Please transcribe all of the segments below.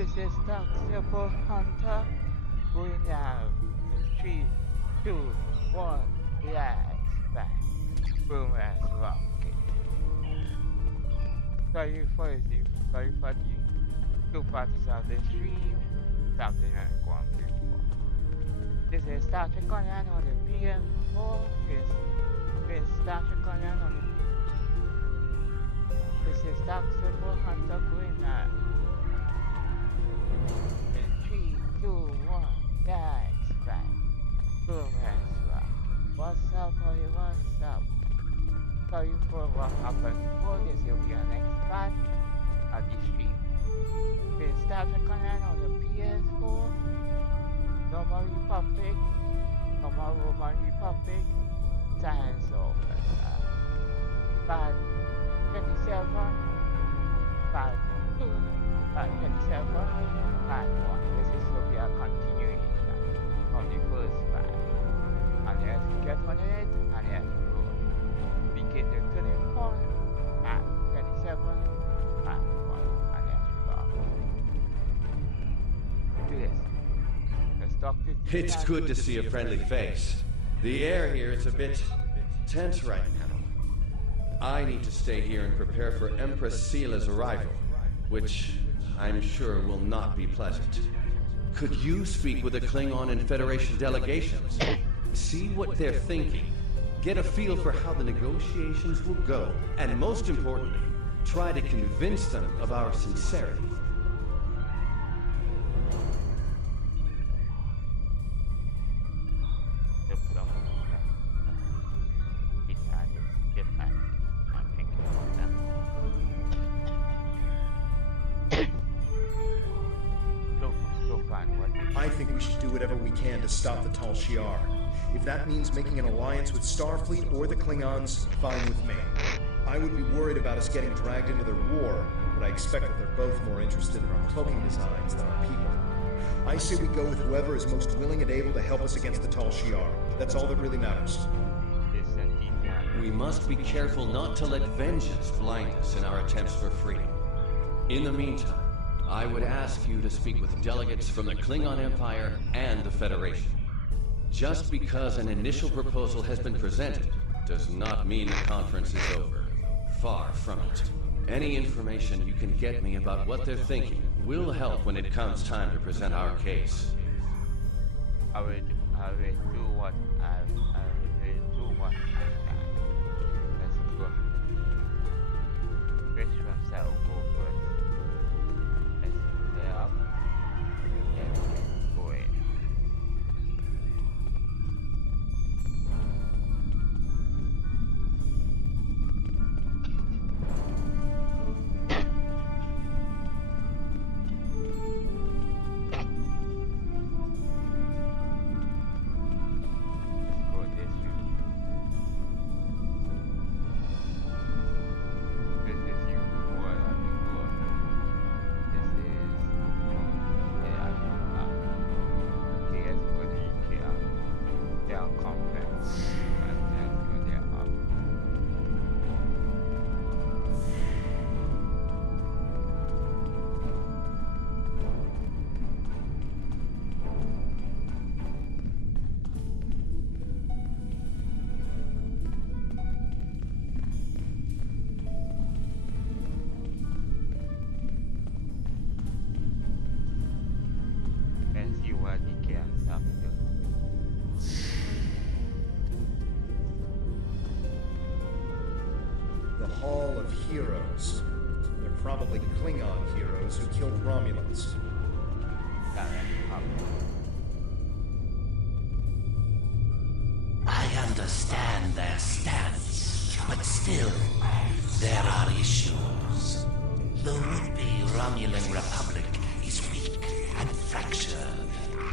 This is Dr. Hunter going down in 3, 2, 1, relax back. Boom ass rocket. Sorry for the two parties of the stream. Something I'm going before. This is Star Trek Online on the ps4. With Star Trek Online on the This is Dr. Hunter going down. In 3, 2, 1, relax back. Boom ass rocket. What's up, buddy? What's up? Sorry for what happened before. This will be our next part of the stream. With Star Trek Online on the ps4. No more Republic. No more Roman Republic. Science over. Part 27. Part 2. Part 27. Part 1. This is will be a continuation of the first part. And let's get on it and let's go. Begin the turning point at 27. Part 1. And let's rock. Do this. Let's talk to It's good to see a friendly face. The air here is a bit tense right now. I need to stay here and prepare for Empress Seela's arrival, which I'm sure will not be pleasant. Could you speak with the Klingon and Federation delegations? See what they're thinking. Get a feel for how the negotiations will go, and most importantly, try to convince them of our sincerity. I think we should do whatever we can to stop the Tal Shiar. If that means making an alliance with Starfleet or the Klingons, fine with me. I would be worried about us getting dragged into their war, but I expect that they're both more interested in our cloaking designs than our people. I say we go with whoever is most willing and able to help us against the Tal Shiar. That's all that really matters. We must be careful not to let vengeance blind us in our attempts for freedom. In the meantime, I would ask you to speak with delegates from the Klingon Empire and the Federation. Just because an initial proposal has been presented does not mean the conference is over. Far from it. Any information you can get me about what they're thinking will help when it comes time to present our case. I will do what I can. Let's go. Which ones I will go first? Let's get up. Let's get going. Hall of Heroes. They're probably Klingon heroes who killed Romulans. I understand their stance, but still, there are issues. The would-be Romulan Republic is weak and fractured.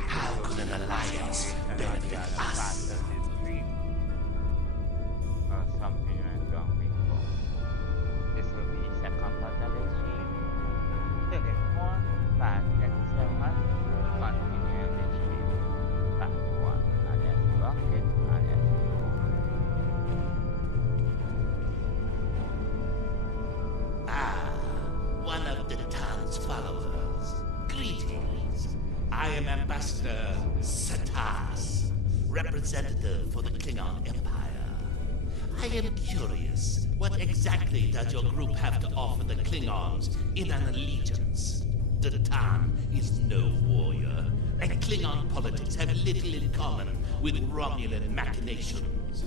How could an alliance benefit us? Something went wrong before. This will be second part of the stream. Second one, part 27, continue the stream. Part 1, and let's rock it, and let's go. Ah, one of the town's followers. I am Ambassador Satas, representative for the Klingon Empire. I am curious, what exactly does your group have to offer the Klingons in an allegiance? Datan is no warrior, and Klingon politics have little in common with Romulan machinations.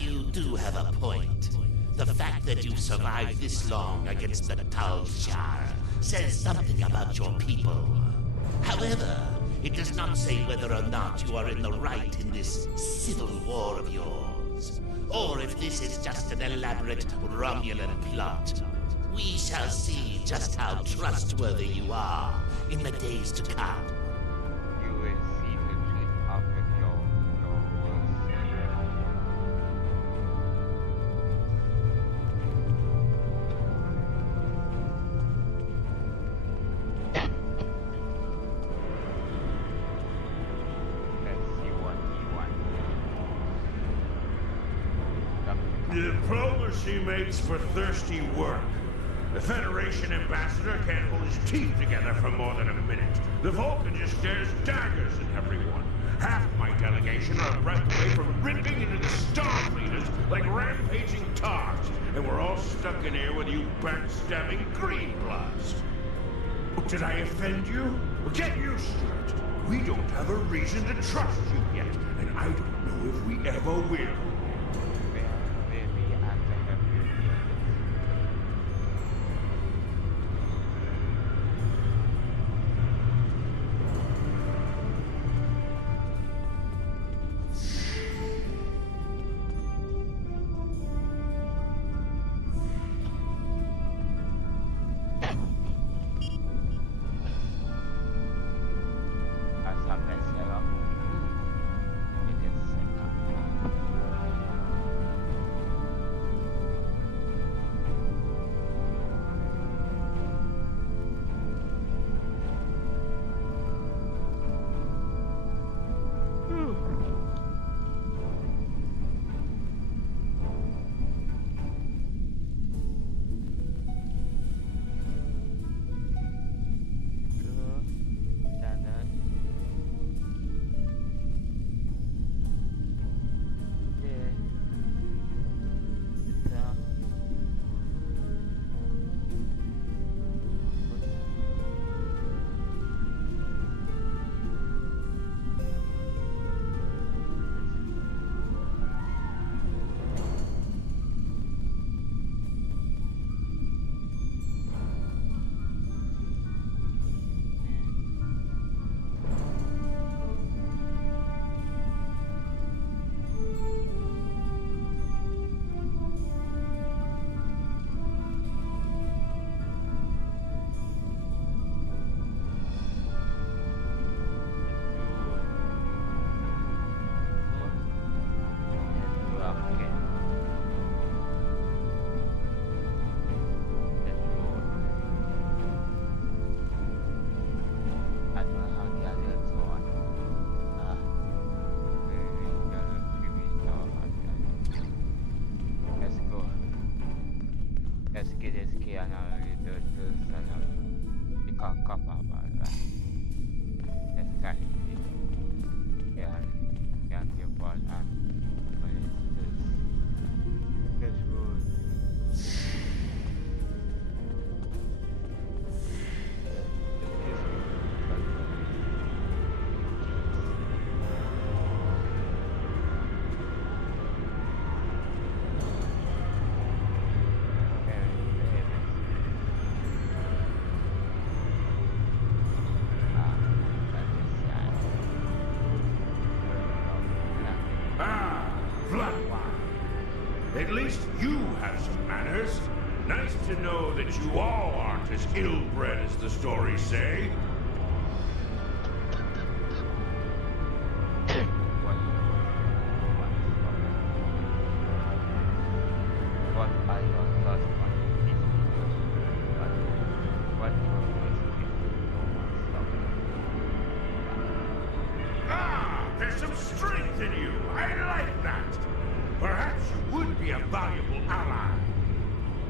You do have a point. The fact that you've survived this long against the Tal Shiar says something about your people. However, it does not say whether or not you are in the right in this civil war of yours, or if this is just an elaborate Romulan plot. We shall see just how trustworthy you are in the days to come. You will see the trick of your words. Let's see what he wants. Diplomacy makes for thirsty work. The Federation ambassador can't hold his teeth together for more than a minute. The Vulcan just stares daggers at everyone. Half my delegation are a breath away from ripping into the Starfleeters like rampaging tars, and we're all stuck in here with you backstabbing greenbloods. Did I offend you? Well, get used to it. We don't have a reason to trust you yet, and I don't know if we ever will. Maybe after a few years. Something set up. It is set up. At least you have some manners. Nice to know that you all aren't as ill-bred as the stories say. What are your thoughts on this video? What your voice if no one stops? Ah! There's some strength in you. I like that. Perhaps you would be a valuable ally.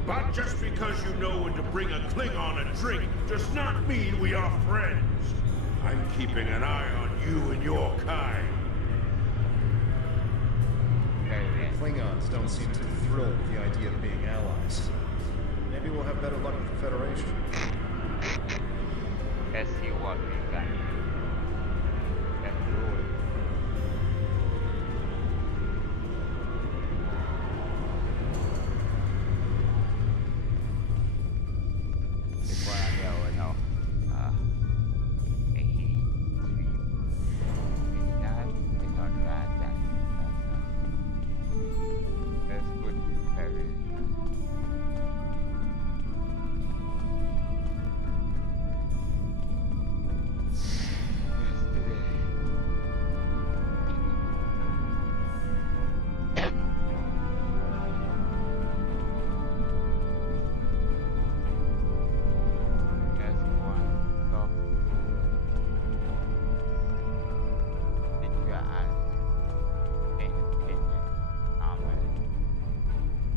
But just because you know when to bring a Klingon a drink does not mean we are friends. I'm keeping an eye on you and your kind. Klingons don't seem too thrilled with the idea of being allies. Maybe we'll have better luck with the Federation. Let's see what we got. Let's do it. Before I go, no. 89 is not right. That's good. Very.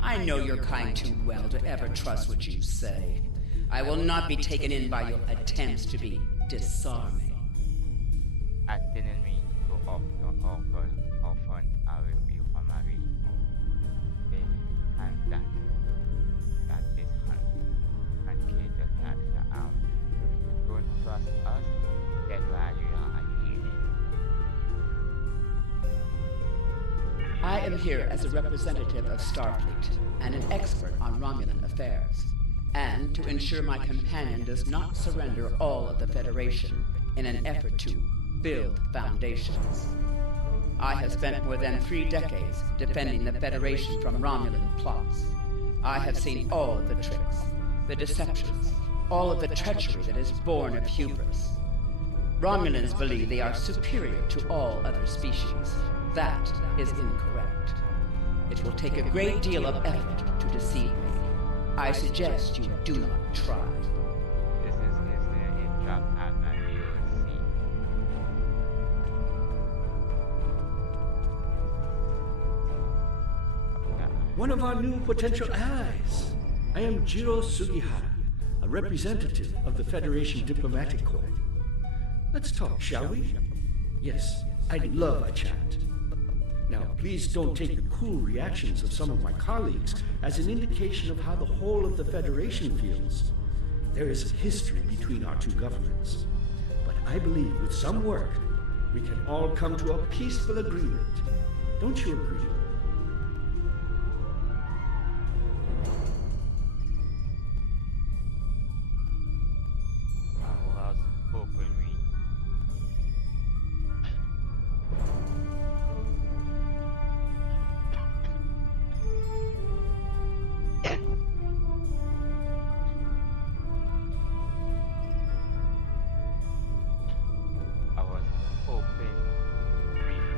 I know your kind too well to ever trust what you say. I will not be taken in by your attempts to be disarming. I didn't mean to offer a review on my reading. And that is hunting and kill the character out. If you don't trust us, that's why you are here. I am here as a representative of Starfleet and an expert on Romulan affairs, and to ensure my companion does not surrender all of the Federation in an effort to build foundations. I have spent more than 3 decades defending the Federation from Romulan plots. I have seen all of the tricks, the deceptions, all of the treachery that is born of hubris. Romulans believe they are superior to all other species. That is incorrect. It will take a great deal of effort to deceive me. I suggest you do not try. This is a drop at my VOC. One of our new potential allies. I am Jiro Sugihara, a representative of the Federation Diplomatic Corps. Let's talk, shall we? Yes, I'd love a chat. Now, please don't take the cool reactions of some of my colleagues as an indication of how the whole of the Federation feels. There is a history between our two governments. But I believe with some work, we can all come to a peaceful agreement. Don't you agree? I was hoping we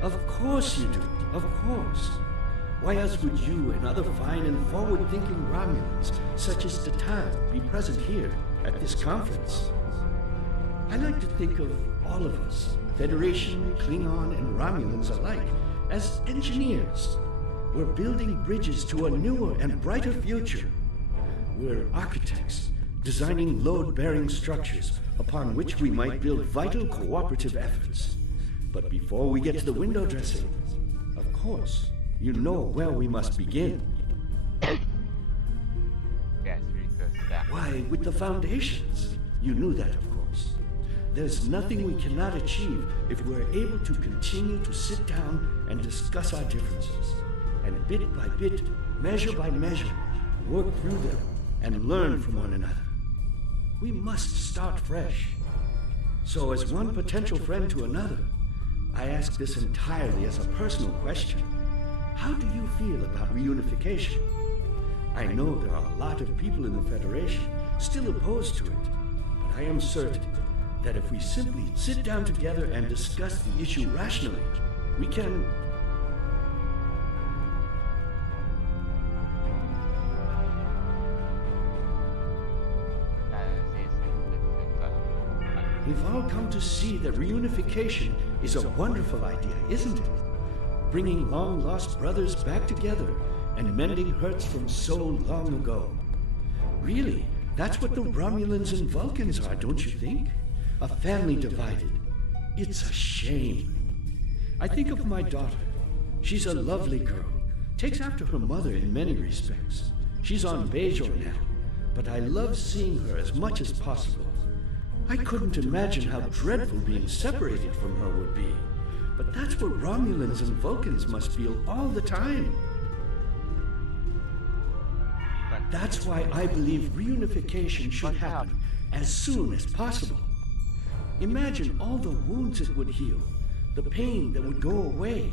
Of course you do. Of course. Why else would you and other fine and forward-thinking Romulans, such as Tatan, be present here at this conference? I like to think of all of us, Federation, Klingon, and Romulans alike, as engineers. We're building bridges to a newer and brighter future. We're architects, designing load-bearing structures upon which we might build vital cooperative efforts. But before we get to the window dressing, of course, you know where we must begin. Yes, because that. Why, with the foundations. You knew that, of course. There's nothing we cannot achieve if we're able to continue to sit down and discuss our differences, and bit by bit, measure by measure, work through them and learn from one another. We must start fresh. So as one potential friend to another, I ask this entirely as a personal question. How do you feel about reunification? I know there are a lot of people in the Federation still opposed to it, but I am certain that if we simply sit down together and discuss the issue rationally, we can... we've all come to see that reunification is a wonderful idea, isn't it? Bringing long-lost brothers back together and mending hurts from so long ago. Really, that's what the Romulans and Vulcans are, don't you think? A family divided. It's a shame. I think of my daughter. She's a lovely girl. Takes after her mother in many respects. She's on Bajor now, but I love seeing her as much as possible. I couldn't imagine how dreadful being separated from her would be. But that's what Romulans and Vulcans must feel all the time. That's why I believe reunification should happen as soon as possible. Imagine all the wounds it would heal, the pain that would go away.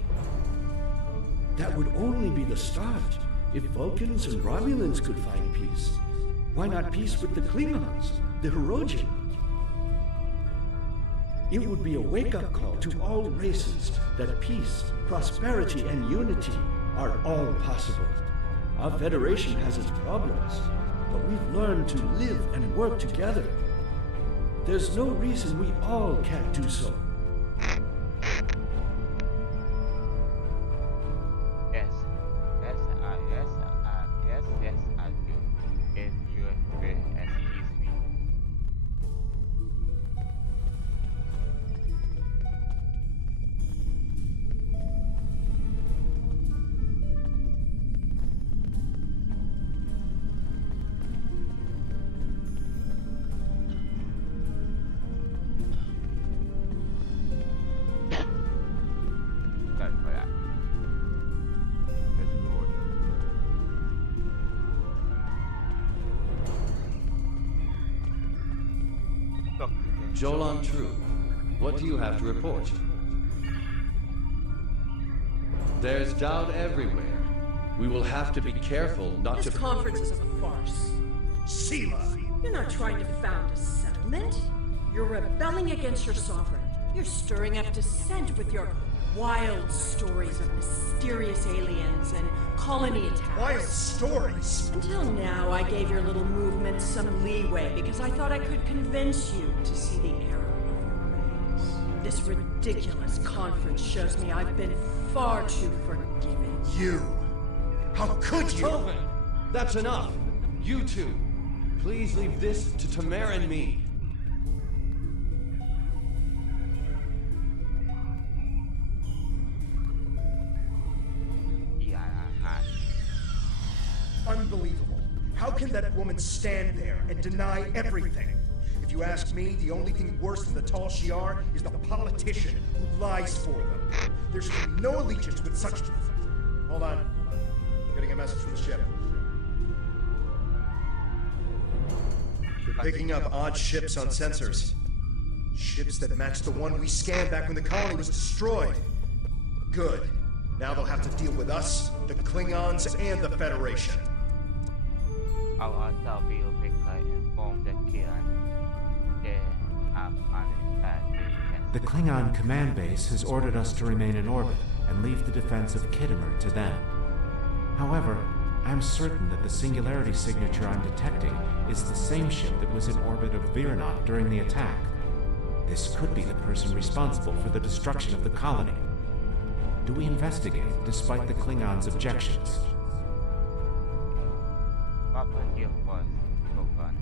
That would only be the start. If Vulcans and Romulans could find peace, why not peace with the Klingons, the Hirogen? It would be a wake-up call to all races that peace, prosperity, and unity are all possible. Our Federation has its problems, but we've learned to live and work together. There's no reason we all can't do so. Yes, I do. If you will excuse me. Sorry for that. Just Lord. Jolan True, what do you have to report? There's doubt everywhere. We will have to be careful not This to... conference is a farce. Sela! You're not trying to found a settlement. You're rebelling against your sovereign. You're stirring up dissent with your wild stories of mysterious aliens and colony attacks. Wild stories! Until now, I gave your little movement some leeway because I thought I could convince you to see the error of your ways. This ridiculous conference shows me I've been far too forgiving. You! How could you? Toven! That's enough! You two! Please leave this to Tamara and me. Unbelievable. How can that woman stand there and deny everything? If you ask me, the only thing worse than the Tal Shiar is the politician who lies for them. There should be no allegiance with such... Hold on. I'm getting a message from the ship. They're picking up odd ships on sensors. Ships that match the one we scanned back when the colony was destroyed. Good. Now they'll have to deal with us, the Klingons, and the Federation. Our also be informed that Kieran they have uninvited. The Klingon command base has ordered us to remain in orbit and leave the defense of Khitomer to them. However, I am certain that the singularity signature I'm detecting is the same ship that was in orbit of Viranot during the attack. This could be the person responsible for the destruction of the colony. Do we investigate, despite the Klingons' objections? What was your first token?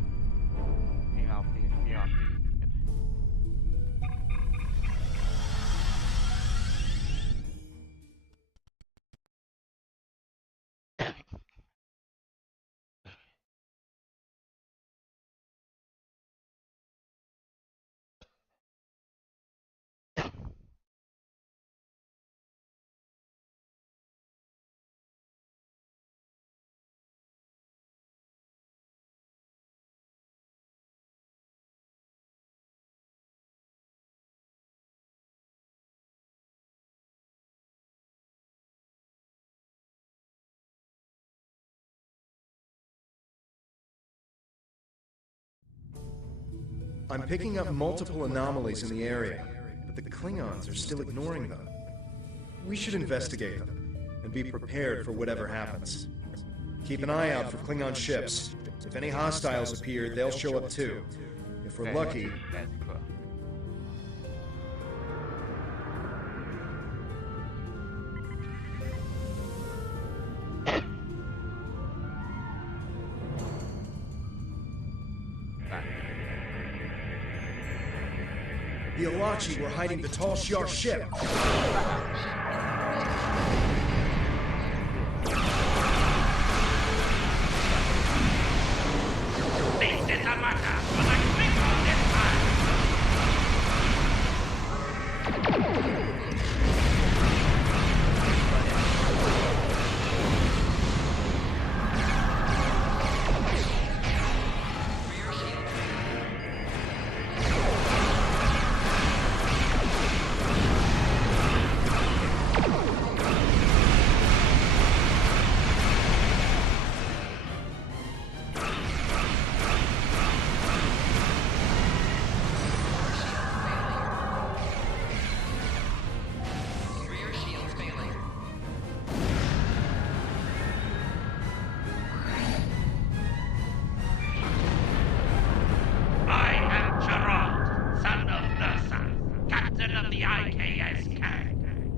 I'm picking up multiple anomalies in the area, but the Klingons are still ignoring them. We should investigate them, and be prepared for whatever happens. Keep an eye out for Klingon ships. If any hostiles appear, they'll show up too. If we're lucky, The Alachi were hiding the Tal Shiar ship. This is a matter for the Klingon Empire!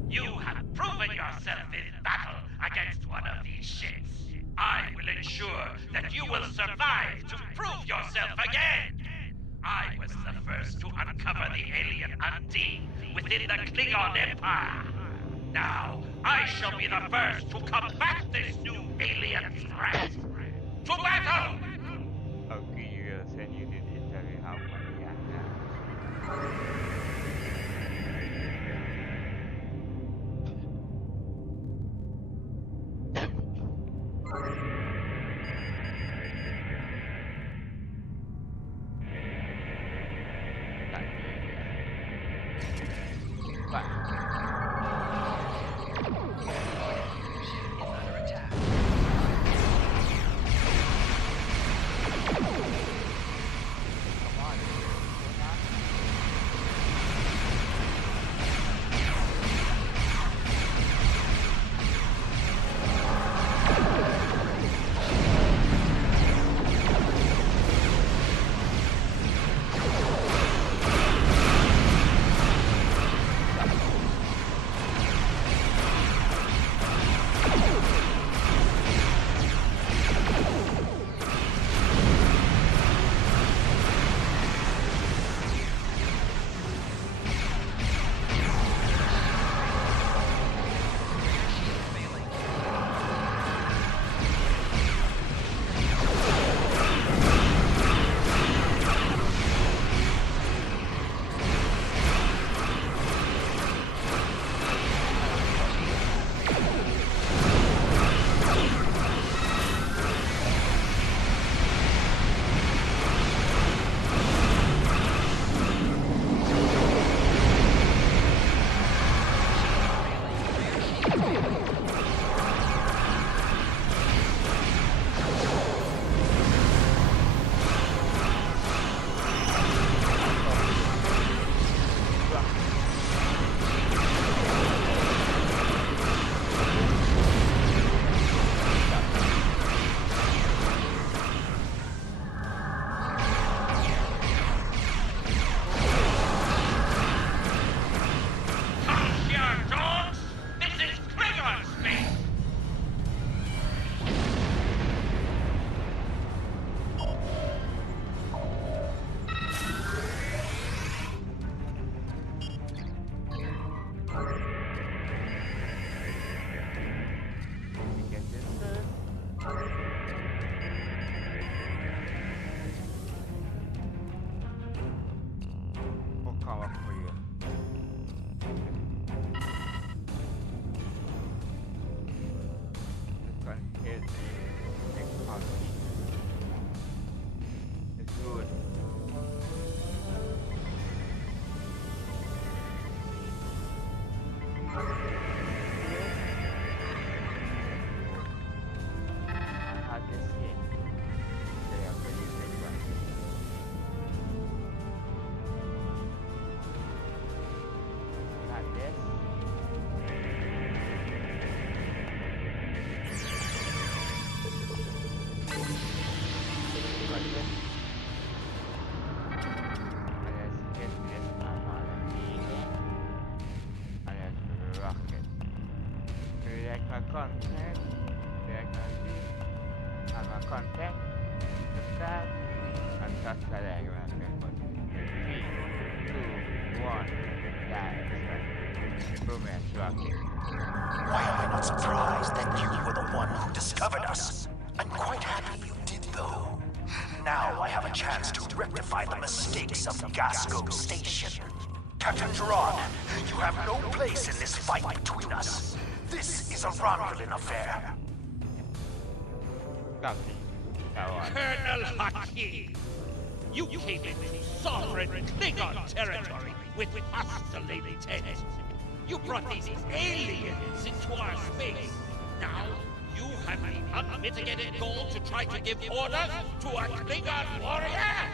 You have proven yourself in battle against one of these ships. I will ensure that you will survive to prove yourself again. I was the first to uncover the alien Undine within the Klingon Empire. Now, I shall be the first to combat this new alien threat. To battle! Okay, you will send you to interview how funny I am. Content, diagnosis, sama content, subscribe, and subscribe. 3, 2, one. That's right. Romance rocket. Why am I not surprised that you were the one who discovered us? I'm quite happy you did, though. Now I have a chance to rectify the mistakes of Gasco Station. Captain Gerard, you have no place in this fight between us. This is a Romulan affair. Copy. Go on. Colonel Hakim, you came into sovereign Klingon territory with hostile intent. You brought these aliens into our space. Now, you have the unmitigated goal to try to give orders to a Klingon warrior?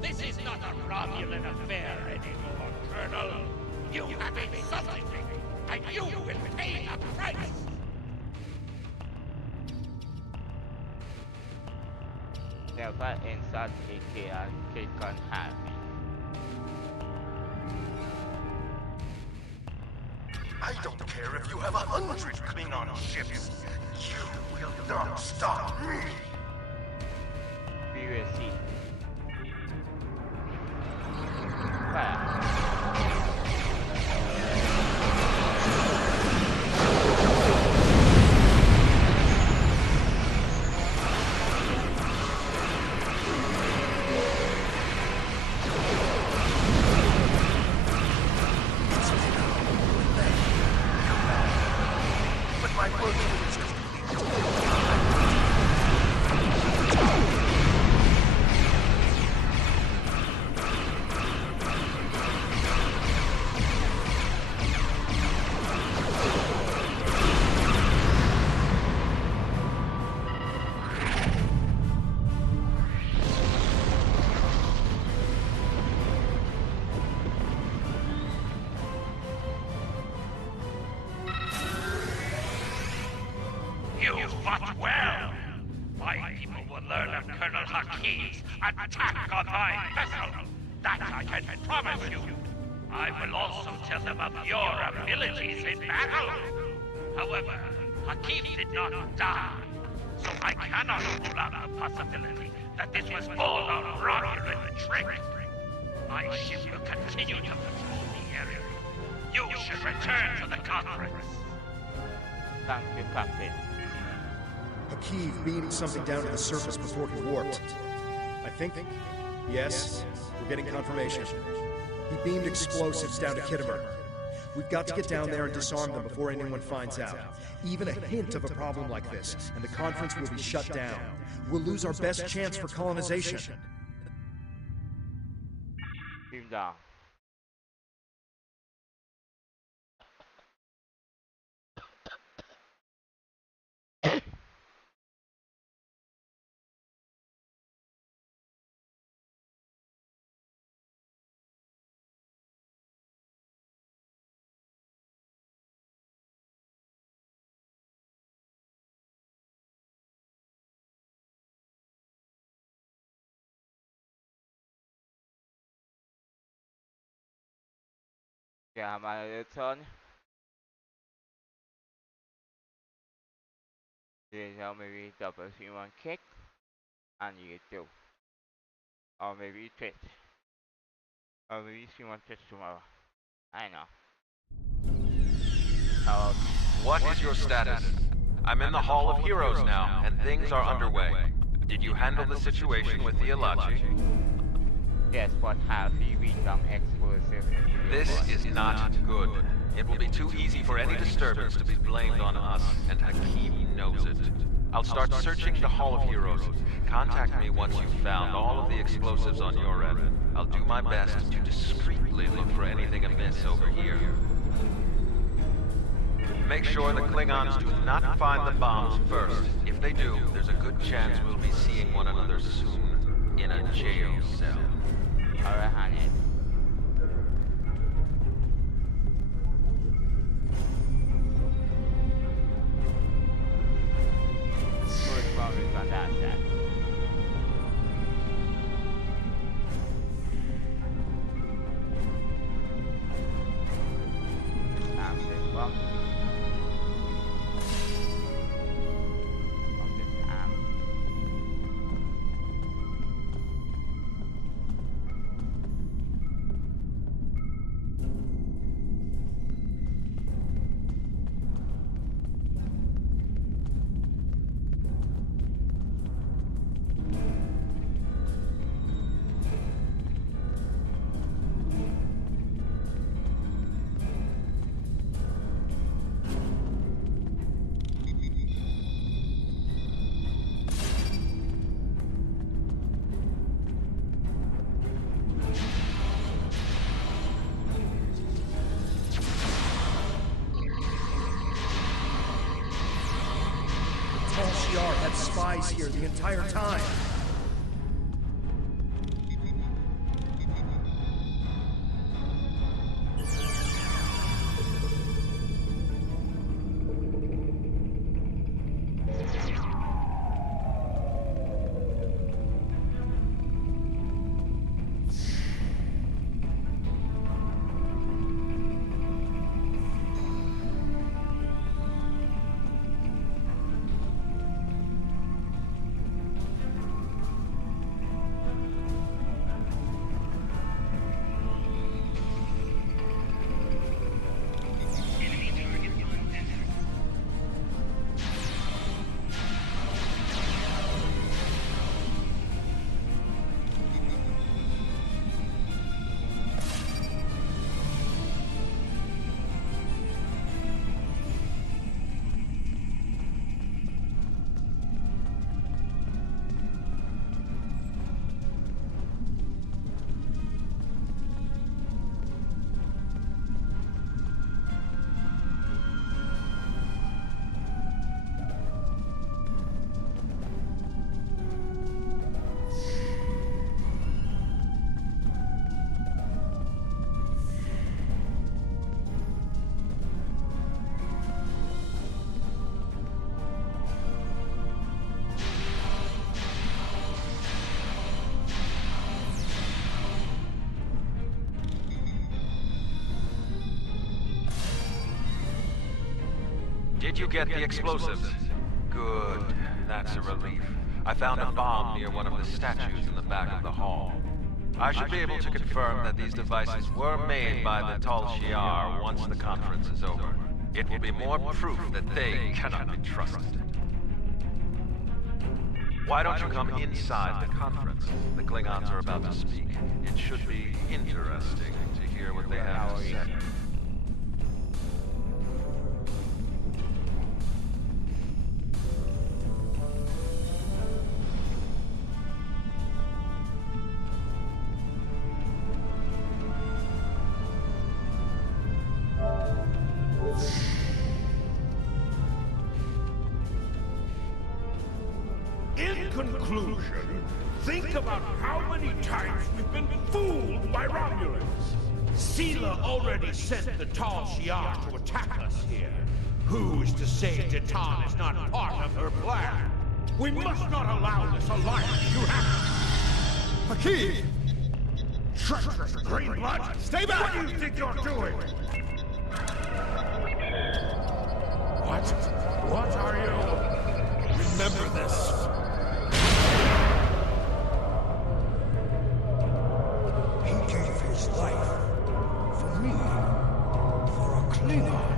This is not a Romulan affair anymore, Colonel. You have insulted me, and you will pay a price. Never insult a Klingon happy. I don't care if you have 100 Klingon ships. You will not stop me. We will see. Fire. You fought well. My people will learn of Colonel Hakim's attack on my vessel. That I can promise you. I will also tell them of your abilities in battle. However, Hakim did not die, so I cannot rule out the possibility that this was all a Romulan trick. My ship will continue to patrol the area. You should return to the conference. Thank you, Captain. Hakeem beamed something down to the surface before he warped. I think... Yes, we're getting confirmation. He beamed explosives down to Kittimer. We've got to get down there and disarm them before anyone finds out. Even a hint of a problem like this, and the conference will be shut down. We'll lose our best chance for colonization. Beam down. Yeah, my return. There's maybe double C1 kick and you do. Or maybe twitch. Or maybe C1 twitch tomorrow. I know. Hello. What is your status? I'm in the Hall of Heroes now, and things are underway. Did you handle the situation with the Ilachi? Yes, but have you become exclusive? This is not good. It will be too easy for any disturbance to be blamed on us, and Hakim knows it. I'll start searching the Hall of Heroes. Contact me once you've found all of the explosives on your end. I'll do my best to discreetly look for anything amiss over here. Make sure the Klingons do not find the bombs first. If they do, there's a good chance we'll be seeing one another soon. In a jail cell. Alright, honey. Who's bombing on that side? This bomb. had spies here the entire time. Did you get the explosives? Good. That's a relief. I found a bomb near one of the statues in the back of the hall. I should be able to confirm that these devices were made by the Tal Shiar once the conference is over. It will be more proof that they cannot be trusted. Why don't you come inside the conference? The Klingons are about to speak. It should be interesting to hear what they have to say. In conclusion, think about how many times we've been fooled by Romulans. Sela already sent the Tal Shiar to attack us here. Who is to say Titan is not part of her plan? We must not allow this alliance to happen. Hakeem! Treacherous green blood! Stay back! What do you think you're doing? What? What are you? Remember this. He gave his life for me, for a Klingon.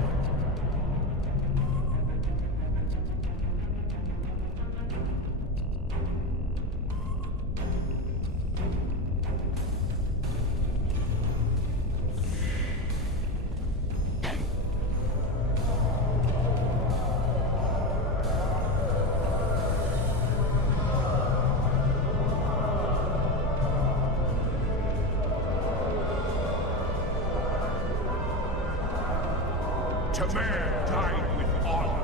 Tamer died with honor.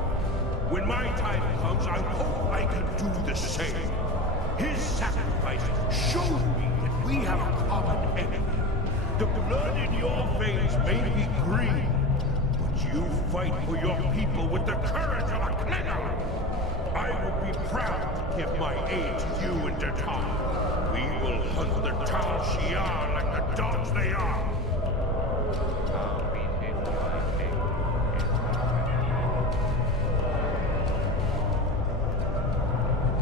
When my time comes, I hope I can do the same. His sacrifice showed me that we have a common enemy. The blood in your veins may be green, but you fight for your people with the courage of a Klingon. I would be proud to give my aid to you and Titan. We will hunt the Tal Shiar like the dogs they are.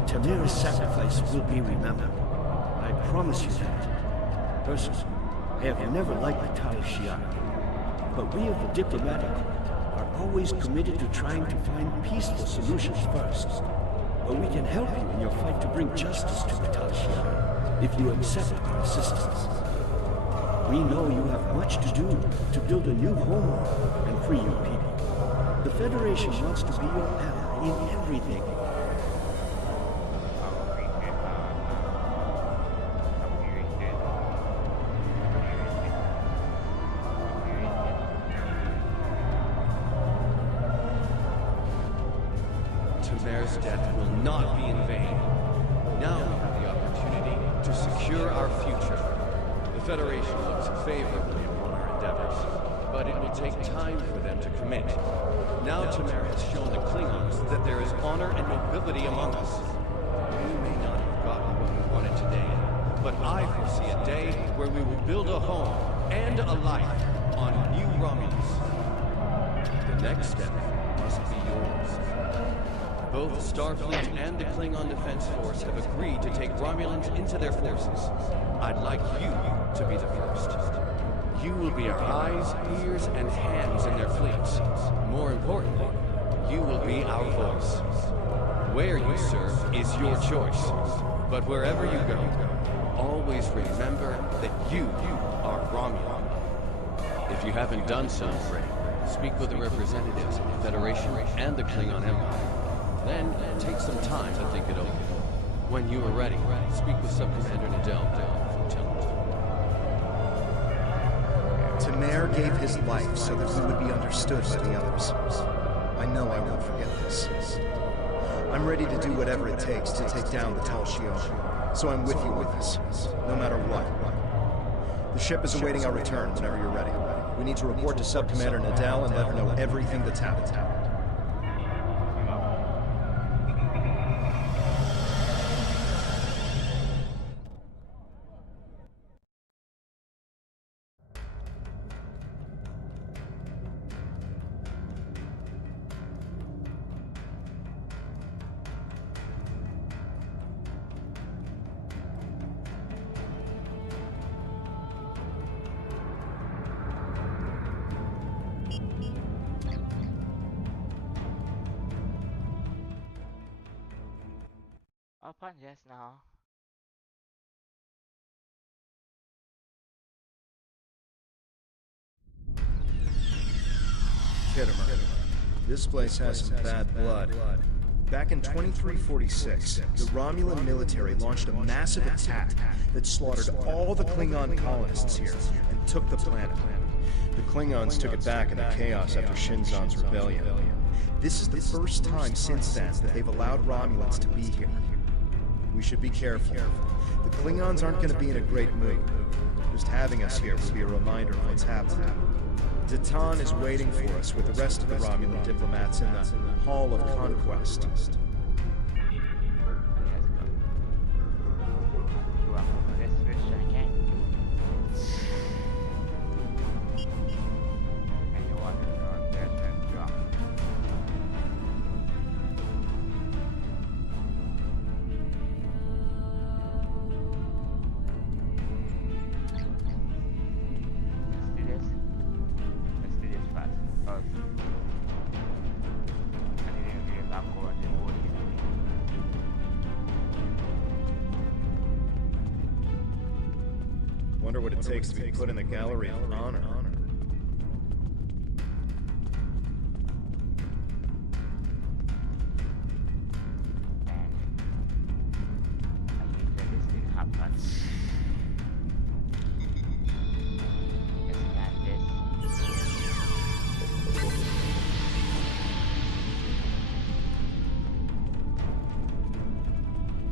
Tamir's sacrifice will be remembered. I promise you that. Personally, I have never liked the Tal Shiar, but we of the diplomatic are always committed to trying to find peaceful solutions first. But we can help you in your fight to bring justice to the Tal Shiar if you accept our assistance. We know you have much to do to build a new homeworld and free your people. The Federation wants to be your ally in everything. Tamer's death will not be in vain. Now we have the opportunity to secure our future. The Federation looks favorably upon our endeavors, but it will take time for them to commit. Now Tamer has shown the Klingons that there is honor and nobility among us. We may not have gotten what we wanted today, but I foresee a day where we will build a home and a life on New Romulus. The next step must be yours. Both Starfleet and the Klingon Defense Force have agreed to take Romulans into their forces. I'd like you to be the first. You will be our eyes, ears, and hands in their fleets. More importantly, you will be our voice. Where you serve is your choice. But wherever you go, always remember that you are Romulan. If you haven't done so, speak with the representatives of the Federation and the Klingon Empire. Then take some time to think it over. When you are ready, speak with Subcommander Nadell, Lieutenant. Tamer gave his life so that we would be understood by the others. I know I won't forget this. I'm ready to do whatever it takes to take down the Tal Shiar, so I'm with you on this, no matter what. The ship is awaiting our return whenever you're ready. We need to report to Subcommander Nadell and let her know everything that's happened. Open yes now. Khitomer. This place has some bad blood. Back in 2346, the Romulan military launched a massive attack that slaughtered all the Klingon colonists here and took the planet. The Klingons took it back in the chaos after Shinzon's rebellion. This is the first time since then that they've allowed Romulans to be here. We should be careful. The Klingons aren't going to be in a great mood. Just having us here will be a reminder of what's happened. Zatan is waiting for us with the rest of the Romulan diplomats in the Hall of Conquest. Wonder what it takes to be put in the Gallery of Honor.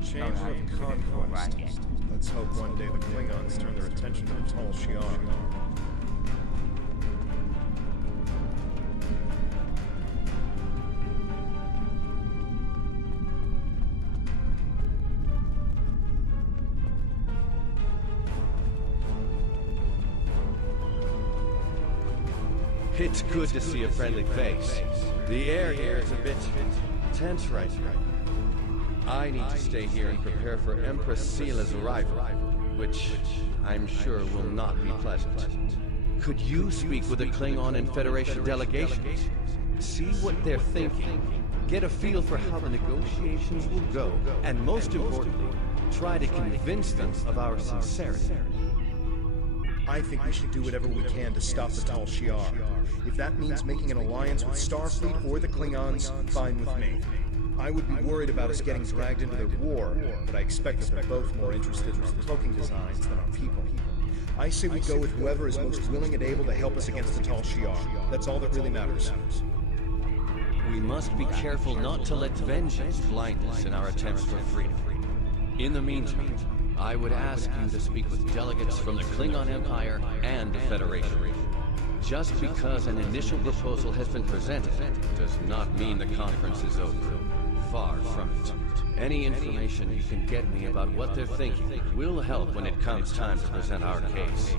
Chamber of Conquest. Let's hope one day the Klingons turn their attention to the Tal Shiar. It's good to see a friendly face. The air here is a bit tense right now. I need to stay here and prepare for Empress Seela's arrival, which I'm sure will not be pleasant. Could you speak with the Klingon and Federation delegations? See what they're thinking, get a feel for how the negotiations will go, and most importantly, try to convince them of our sincerity. I think we should do whatever we can to stop the Tal Shiar. If that means making an alliance with Starfleet or the Klingons, fine with me. I would be worried about us getting dragged into their war, but I expect that they're both more interested in our cloaking designs than our people. I say we go with whoever is most willing and able to help us against the Tal Shiar. That's all that really matters. We we must be careful not to let vengeance blind us in our attempts for freedom. In the meantime, I would ask you to speak with delegates from the Klingon Empire and the Federation. Just because an initial proposal has been presented does not mean the conference is over. Far from it. Any information you can get me about what they're thinking will help when it comes time to present our case.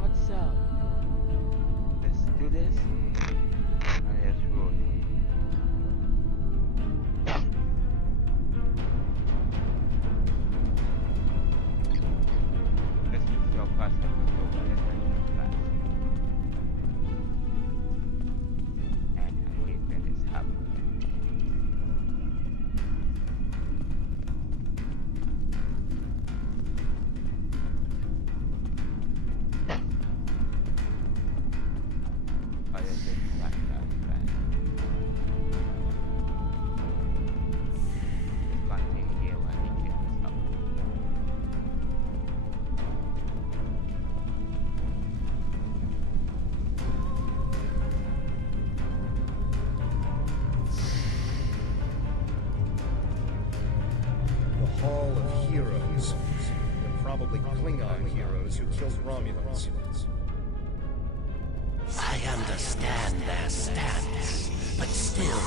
What's up? Let's do this. And let's roll. This is your first episode of Adventure Class. And I hate when this happens. Oh, this is flashback, right? It's going to hear when he gets this up. The Hall of Heroes. They're probably Klingon heroes who killed Romulans. I understand their stance, but still,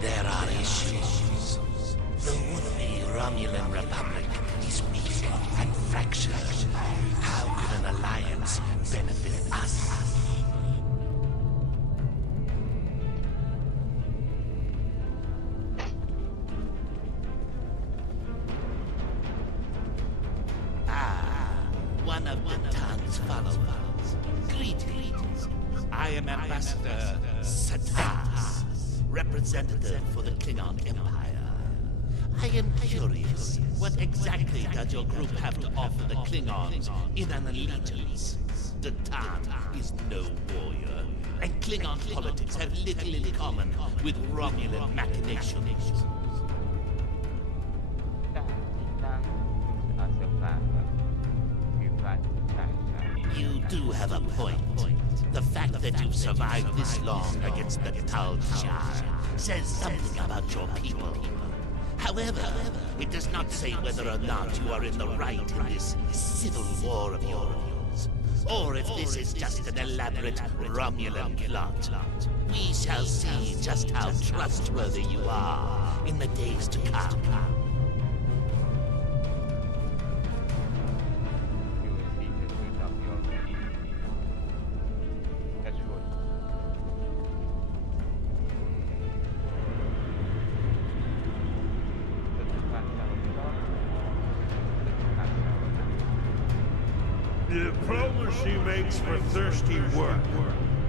there are issues. The would-be Romulan Republic is weak and fractured. How could an alliance benefit us? One of the Tan's followers. Greetings. I am Ambassador Satas, representative for the Klingon Empire. I am curious, what exactly does your group have to offer the Klingons in an allegiance? The Tan is no warrior, and Klingon politics have little in common with Romulan machinations. You do have a point. The fact that you've survived this long against the Tal Shiar says something about your people. However, it does not say whether or not you are in the right in this civil war of yours, or if this is just an elaborate Romulan plot. We shall see just how trustworthy you are in the days to come. Diplomacy makes for thirsty work.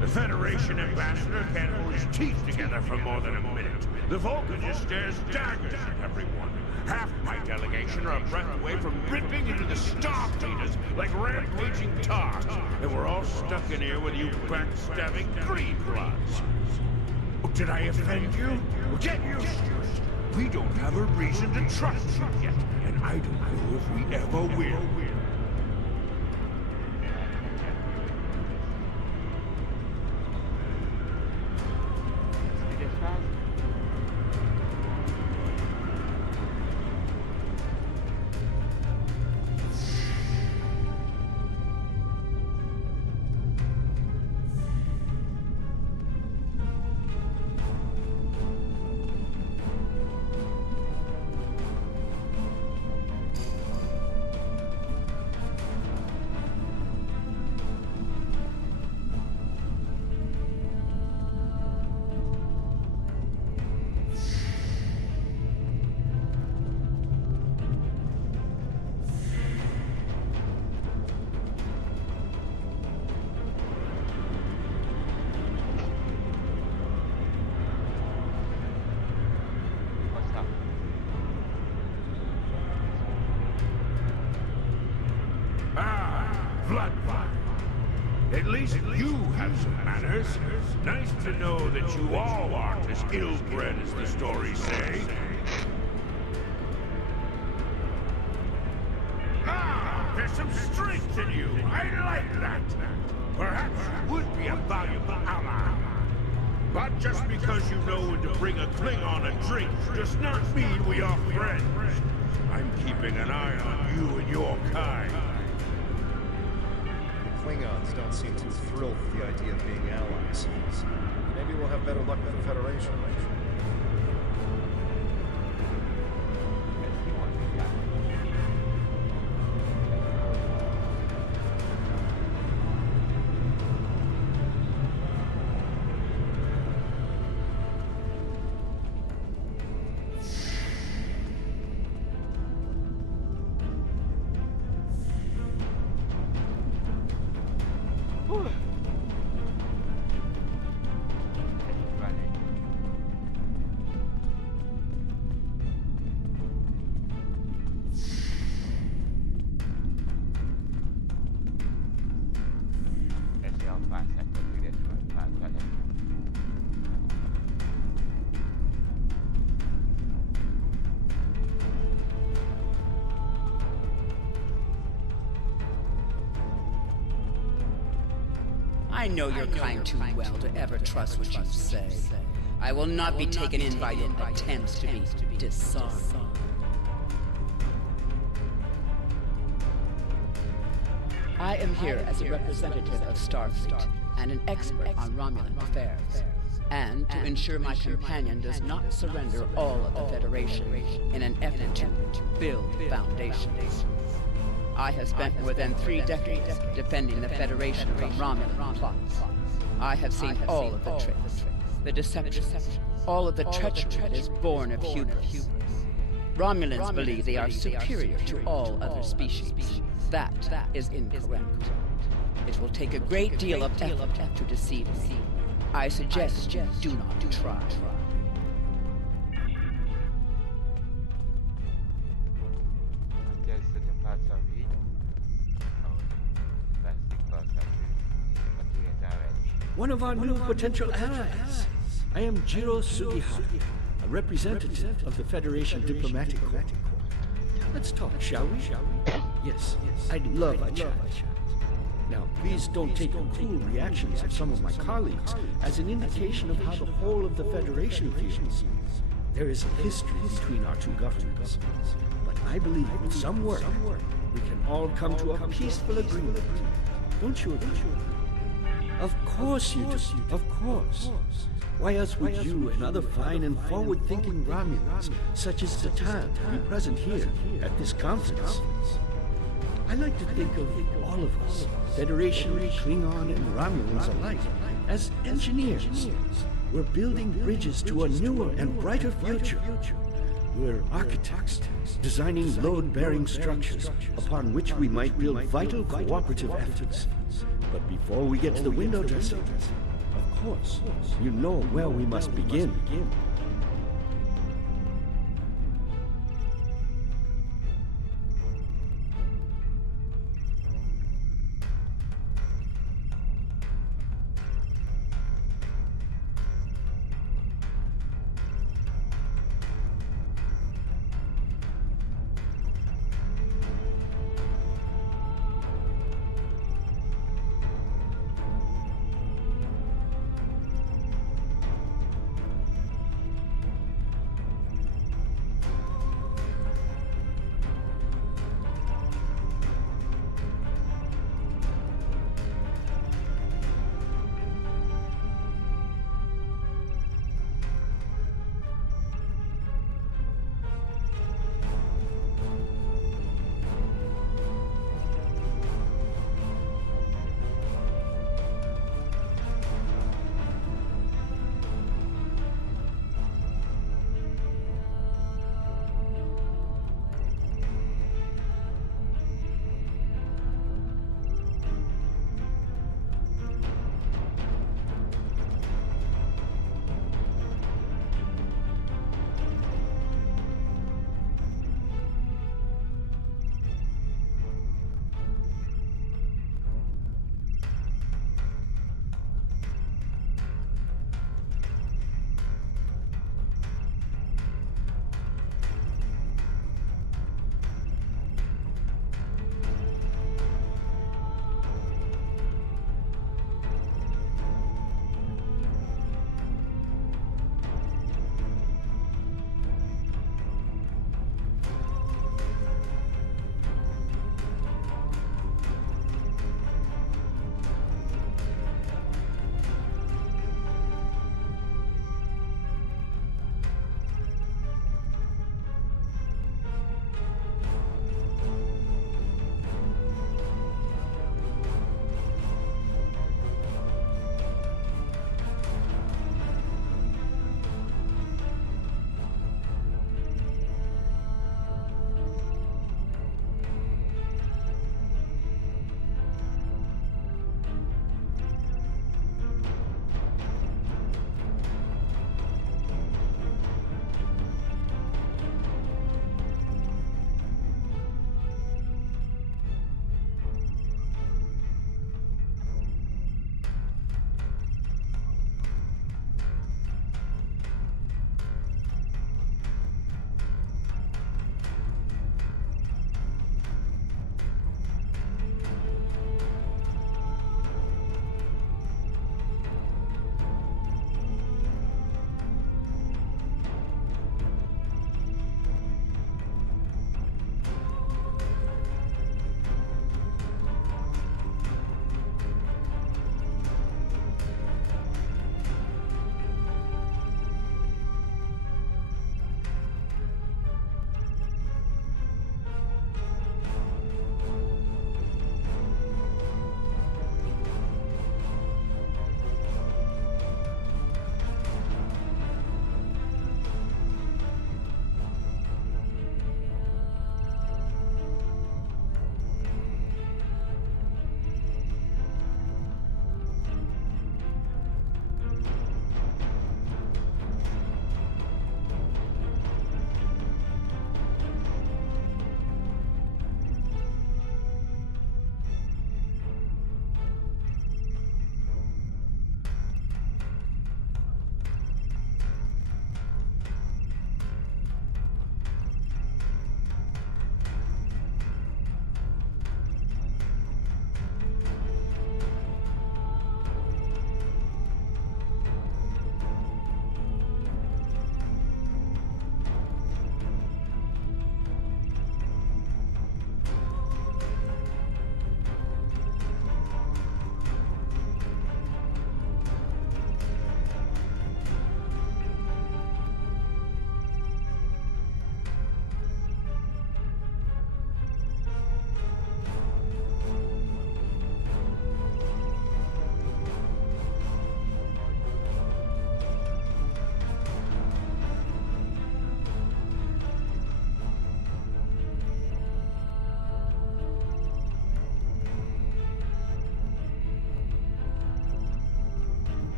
The Federation ambassador can't hold his teeth together for more than a minute. The Vulcan just stares daggers at everyone. Half my delegation are a breath away from ripping into the Starfleeters like rampaging tarts. And we're all stuck in here with you backstabbing greenbloods. Oh, did I offend you? Well, get used to it. We don't have a reason to trust you yet, and I don't know if we ever will. At least you have some manners. Nice to know that you all aren't as ill-bred as the stories say. There's some strength in you. I like that. Perhaps you would be a valuable ally. But just because you know when to bring a Klingon a drink does not mean we are friends. I'm keeping an eye on you and your kind. Klingons don't seem too thrilled with the idea of being allies. Maybe we'll have better luck with the Federation. I know your kind too well to ever trust what you say. I will not be taken in by your attempts to be disarmed. I am here as a representative of Starfleet and an expert on Romulan affairs, and to ensure my companion does not surrender all of the Federation in an effort to build foundations. I have spent more than 3 decades defending the Federation from Romulan plots. I have seen all of the tricks, the deception, all of the treachery that is born of hubris. Romulans believe they are superior to all other species. That is incorrect. It will take a great deal of effort to deceive me. I suggest you do not try. One of our new potential allies. I am Jiro Sugihara, a representative of the Federation Diplomatic Corps. Let's talk, shall we? Yes, I'd love a chat. Now, please don't take the cool reactions of some of my colleagues as an indication of how the whole of the Federation feels. There is a history between our two governments, but I believe with some work, we can all come to a peaceful agreement. Don't you agree? Of course you do. Of course. Why else would you and other fine and forward-thinking Romulans, such as Zatan, be present here at this conference? I like to think of all of us, Federation, Klingon, and Romulans alike, as engineers. We're building bridges to a newer and brighter future. We're architects, designing load-bearing structures upon which we might build vital cooperative efforts. But before we get to the window dressing, of course, you know where we must begin.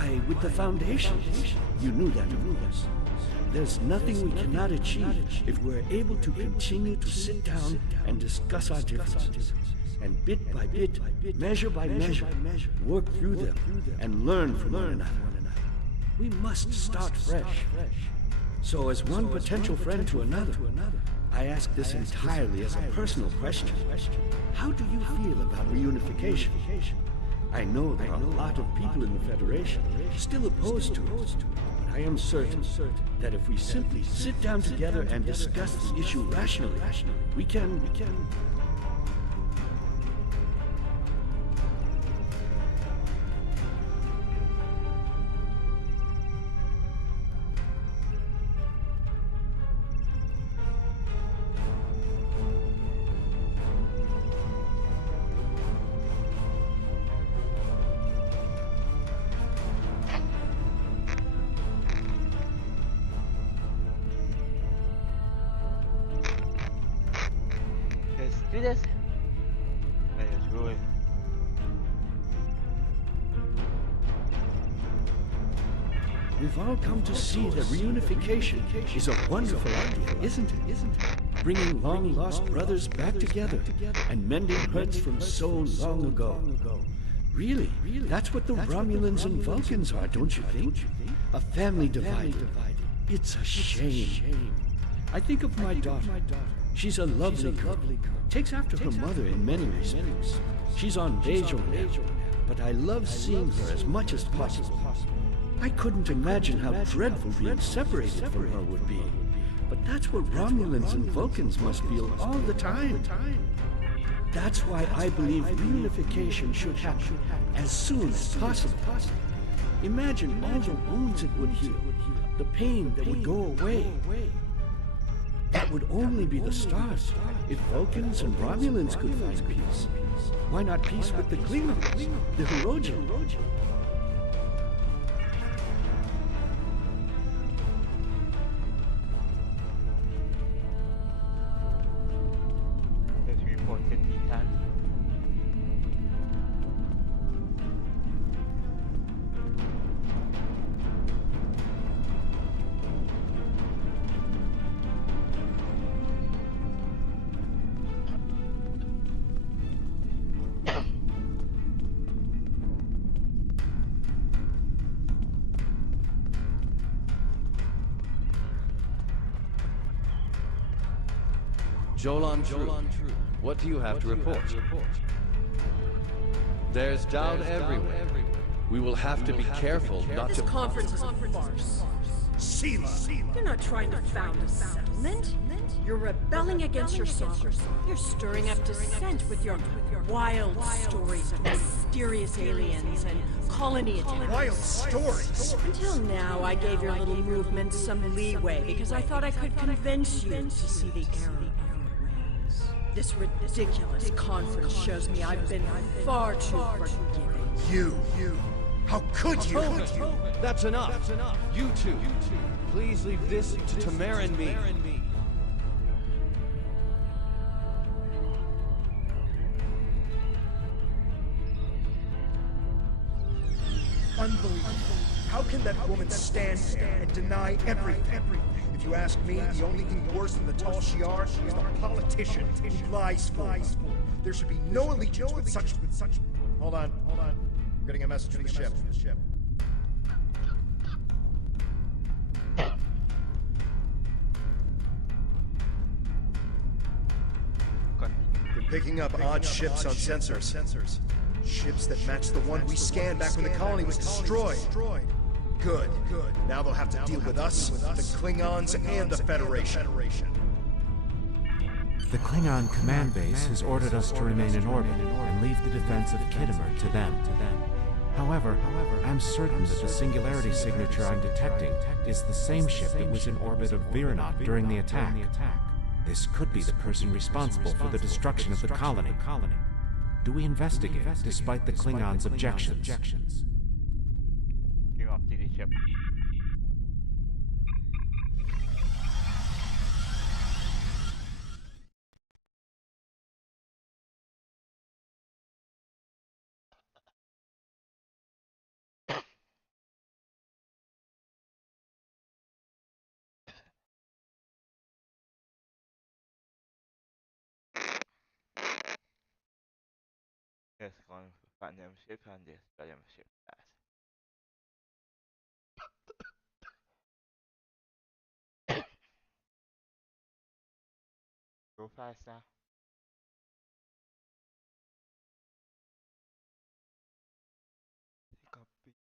Why, with the Foundation. You knew that, of course. There's nothing we cannot achieve if we're able to continue to sit down and discuss our differences. And bit by bit, measure by measure, work through them and learn from one another. We must start fresh. So as one potential friend to another, I ask this entirely as a personal question. How do you feel about reunification? I know there are a lot of people in the Federation still opposed to it, but I am certain that if we simply sit down together and discuss the issue rationally, we can... Let's do this. Let's go in. We've all come to see that reunification is a wonderful idea, isn't it? Bringing long-lost brothers back together and mending hurts from so long ago. Really, that's what the Romulans and Vulcans are, don't you think? A family divided. It's a shame. I think of my daughter. She's a lovely girl. Takes after her mother in many respects. She's on Bajor now, but I love seeing her as much as possible. I couldn't imagine how dreadful being separated from her would be. But that's what Romulans and Vulcans must feel all the time. That's why I believe reunification should happen as soon as possible. Imagine all the wounds it would heal, the pain that would go away. That would only be the start. If Vulcans and Romulans could find peace, why not peace with the Klingons, the Hirogen? Let's report the Titan. Jolan True, what do you have to report? There's doubt everywhere. We will have to be careful not This to... conference is a farce. Sela! You're not trying to found a settlement. You're rebelling against your sovereign. You're stirring up dissent with your wild stories of mysterious aliens and colony attacks. Wild stories! Until now, I gave your little movement some leeway because I thought I could convince you to see the error of your ways. This ridiculous conference shows me I've been far too forgiving. You! How could you? That's enough. You two, please leave this to Tamara and me. Unbelievable. How can that woman stand there and deny everything? If you ask me, the only thing worse than the Tal Shiar is the politician who lies for us. There should be no allegiance with such... Hold on. I'm getting a message from the ship. Been picking up odd ships on sensors. Ships that match the one we scanned back when the colony was destroyed. Good. Now they'll have to deal with us, the Klingons, and the Federation. The Klingon command base has ordered us to remain in orbit and leave the defense of Khitomer to them. However, I'm certain that the singularity signature I'm detecting is the same ship that was in orbit of Viranot during the attack. This could be the person responsible for the destruction of the colony. Do we investigate, despite the Klingons' objections? King of the ship. Just going for fun membership and this membership class. Go faster. Copy.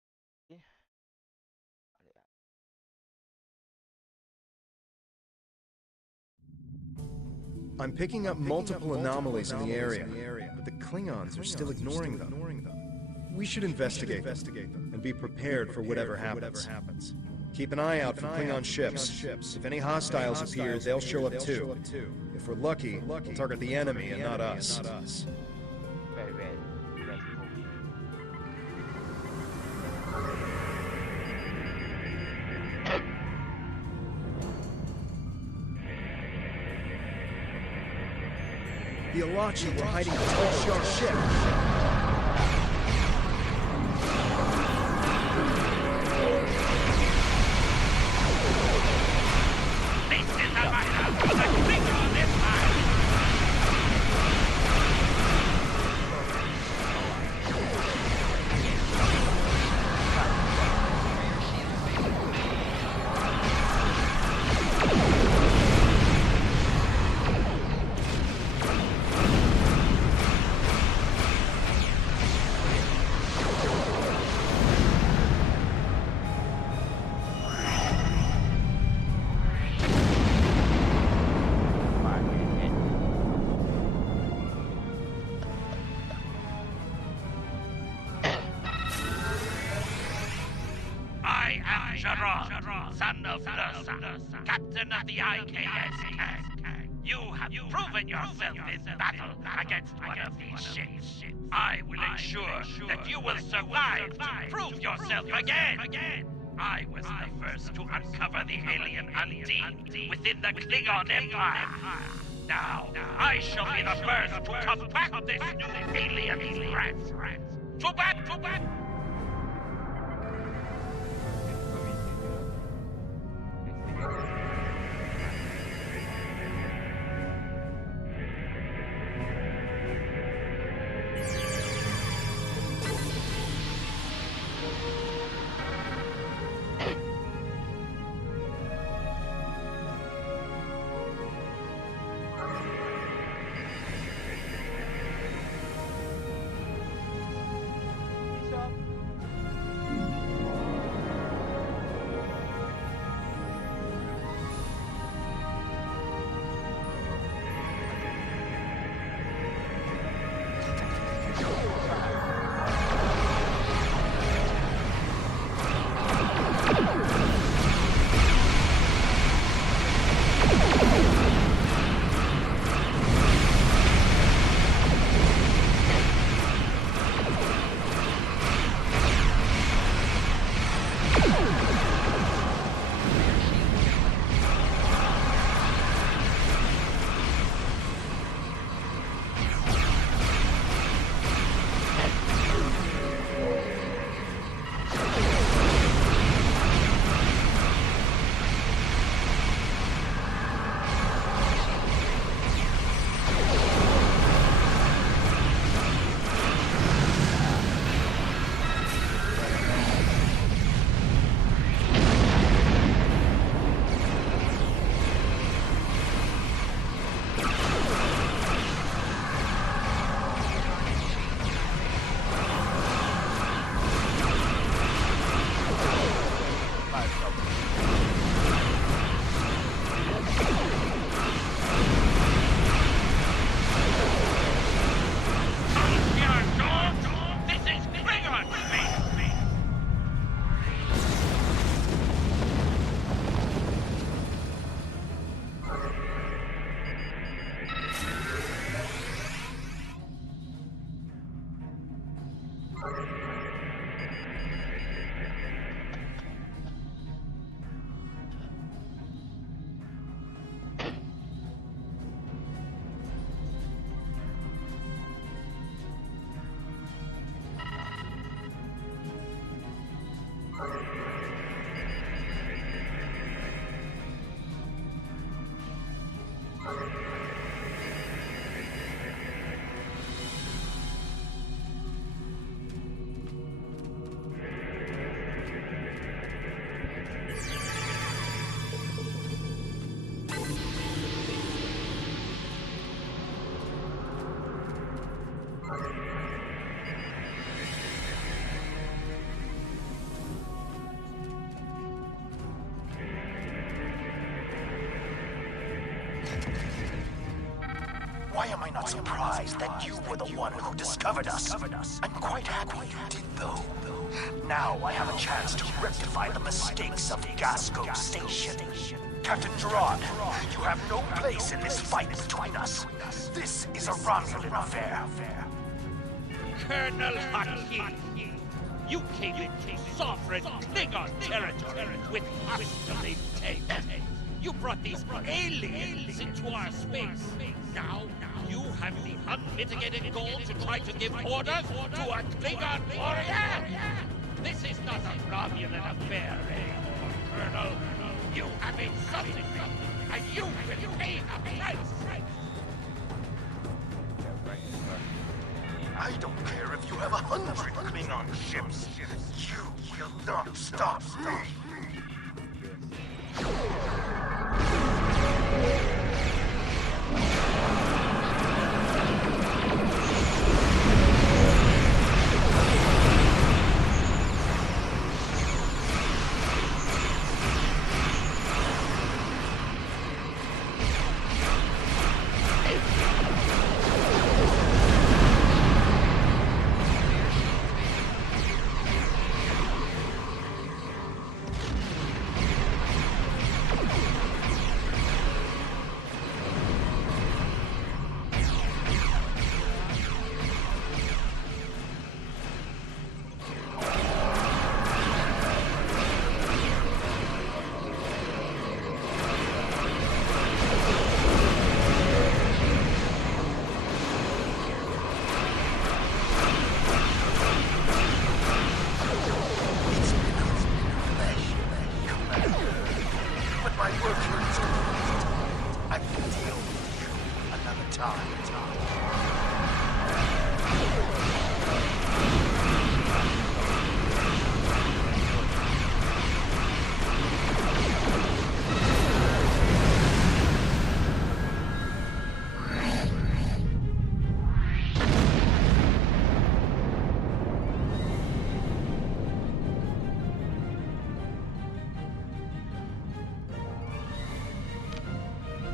I'm picking up multiple anomalies in the area, but the Klingons are still ignoring them. We should investigate them and be prepared for whatever happens. Keep an eye out for Klingon ships. If any hostiles appear, they'll show up too. If we're lucky, we'll target the enemy and not us. Very well. Let's go. The Alachi were hiding the Tal Shiar ship. This is a battle for the Klingon Empire! I am Sharon, son of Nursa, captain of the IKS. You have proven yourself in battle against one of these ships. I will ensure that you will survive to prove yourself again. I was the first to uncover the alien unseen within the Klingon Empire. Now, I shall be the first to combat this new alien threat. To bat! Why am I not surprised that you were the one who discovered us? I'm quite happy you did, though. Now I have a chance to rectify the mistakes of Gasco Station. Captain Gerard, you have no place in this fight between us. This is a Romulan affair. Colonel Hakim, you came into sovereign Klingon territory with hostile intent. You brought these aliens into our space. Now, you have the unmitigated goal to try to give orders to a Klingon warrior? This is not a Romulan affair anymore, Colonel. You have insulted me, and you will pay a price. I don't care if you have 100 Klingon ships. You will not stop me.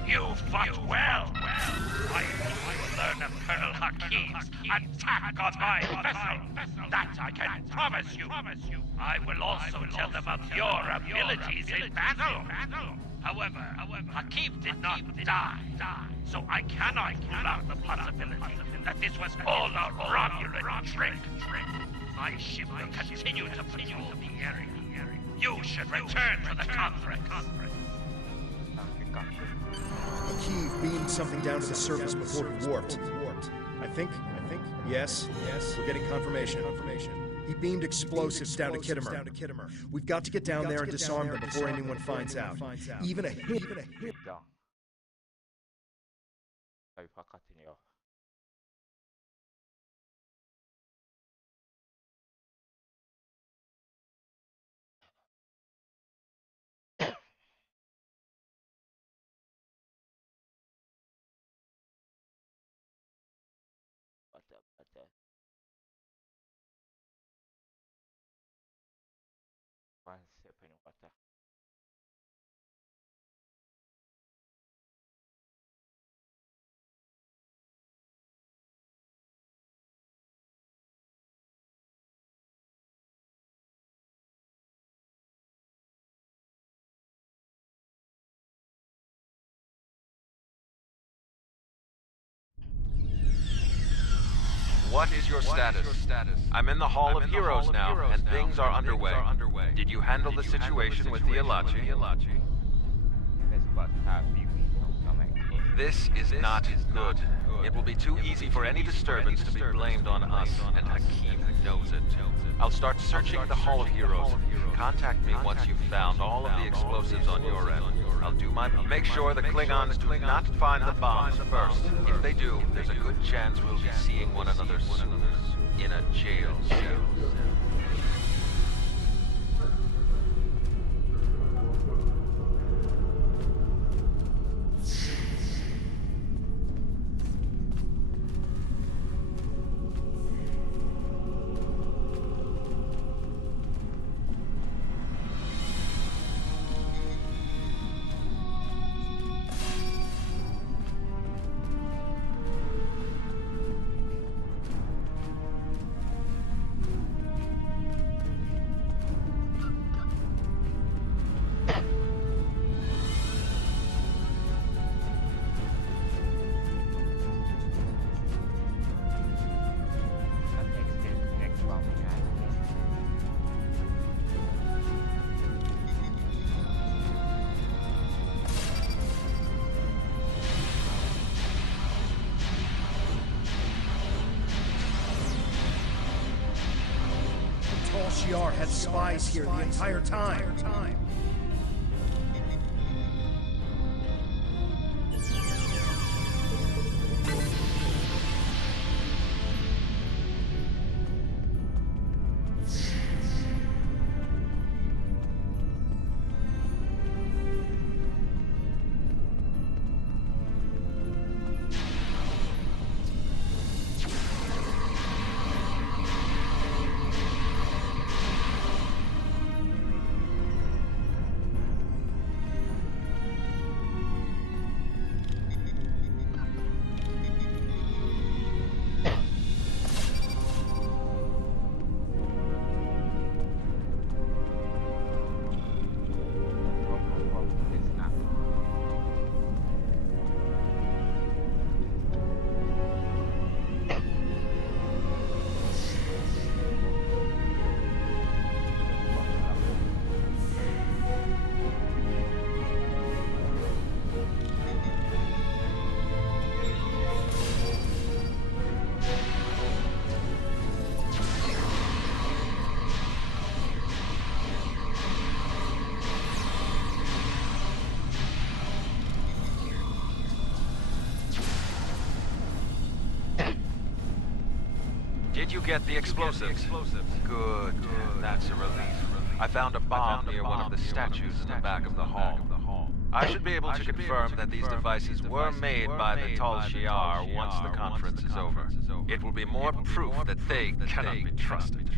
You fought well. I will learn of Colonel Hakim's attack on my vessel. That I can promise you. I will also tell them of your abilities in battle. However, Hakim did not die, so I cannot rule out the possibility that this was all a Romulan trick. My ship will continue to patrol the area. You should return to the conference. Keeve beamed something down to the surface before he warped. I think, yes, we're getting confirmation. He beamed explosives down to Kittimer. We've got to get down there and disarm them before anyone finds out. Even a hit. One second, what the? What is your status? I'm in the Hall of Heroes now, and things are underway. Did you handle the situation with the Ilachi? This is not good. It will be too easy for any disturbance to be blamed on us, and Hakim knows it. I'll start searching the Hall of Heroes. Contact me once you've found all of the explosives on your end. I'll do my best. Make sure the Klingons do not find the bombs first. If they do, there's a good chance we'll be seeing one another soon. In a jail cell. Shi'ar had spies here the entire time. Did you get the explosives? Good. That's a relief. I found a bomb near one of the statues in the back of the hall. I should be able to confirm that these devices were made by the Tal Shi'ar once the conference is over. It will be more proof that they cannot be trusted.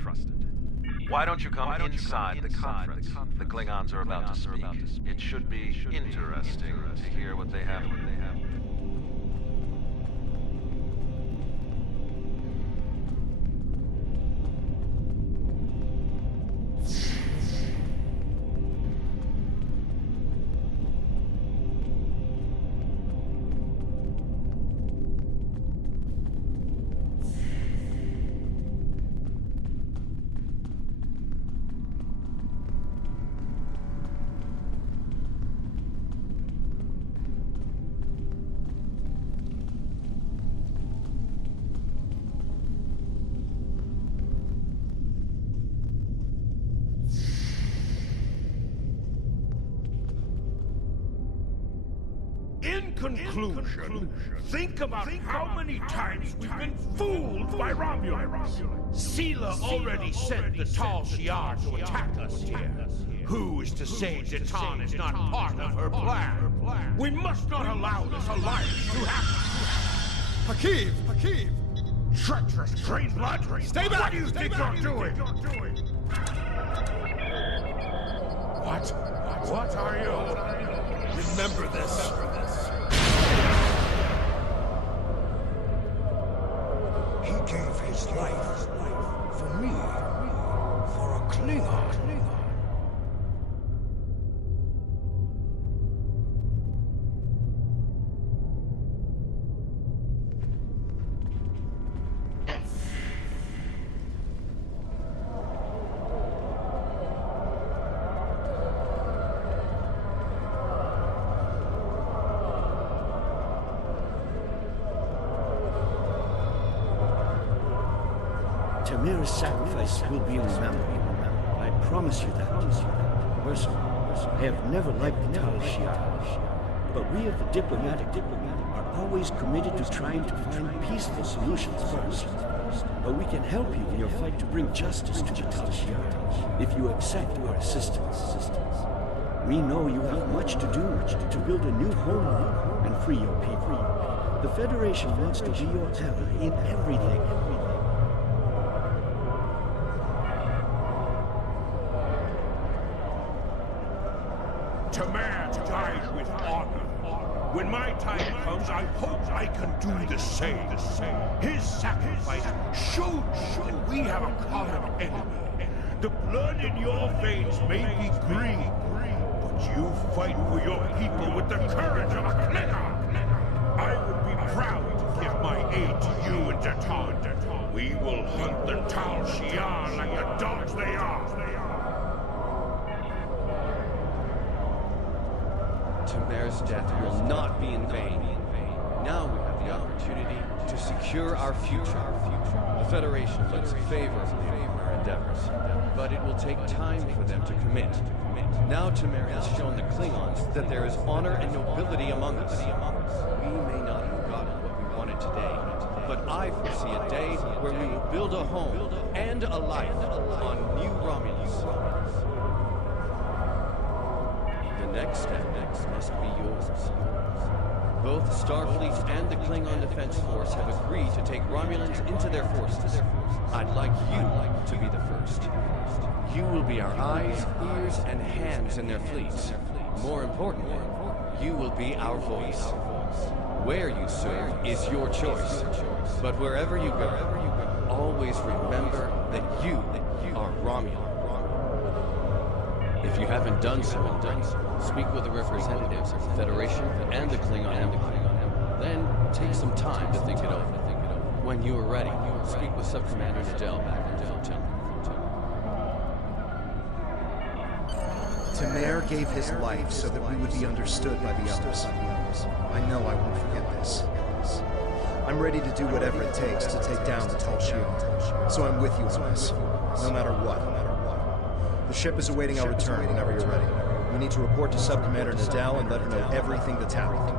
Why don't you come inside the conference? The Klingons are about to speak. It should be interesting to hear what they have. In conclusion, think about how many times we've been fooled by Romulans. Sela already sent the Tal Shi'ar to attack us here. Who is to say Detan is not part of her plan? We must not allow this alliance to happen. Hakeem! Treacherous green blood! Stay back! What do you think you're doing? What are you? Remember this. He gave his life for me, for a Klingon. Tamir's sacrifice will be remembered. I promise you that. Personally, I have never liked the Tal Shi'ar, but we of the diplomatic are always committed to trying to find peaceful solutions first. But we can help you in your fight to bring justice to the Tal Shi'ar if you accept our assistance. We know you have much to do to build a new homeworld and free your people. The Federation wants to be your ally in everything. Tamar died with honor. When my time comes, I hope I can do the same. His sacrifice showed that we have a common enemy. The blood in your veins may be green, but you fight for your people with the courage of a Klingon. I would be proud to give my aid to you and Detan. We will hunt the Tal Shi'ar like the dogs they are. Tamer's death will not be in vain. Now we have the opportunity to to secure our future. The Federation looks favorably on our endeavors, but it will take time for them to commit. Now Temer has shown the Klingons that there is honor and nobility among us. We may not have gotten what we wanted today, but I foresee a day where we will build a home and a life on New Romulus. The next step must be yours. Both Starfleet and the Klingon Defense Force have agreed to take Romulans into their forces. I'd like you to be the first. You will be our eyes, ears, and hands in their fleets. More importantly, you will be our voice. Where you serve is your choice. But wherever you go, always remember that you are Romulan. If you haven't done so, speak with the representatives of the Federation and the Klingon Empire. Then take some time to think it over. When you are ready, speak with Subcommander Nadell back at the hotel. Temer gave his life so that we would be understood by the others. I know I won't forget this. I'm ready to do whatever it takes to take down the Tal Shiar, so I'm with you on this, no matter what. The ship is awaiting our return whenever you're ready. We need to report to Subcommander Nadell and let her know everything that's happened.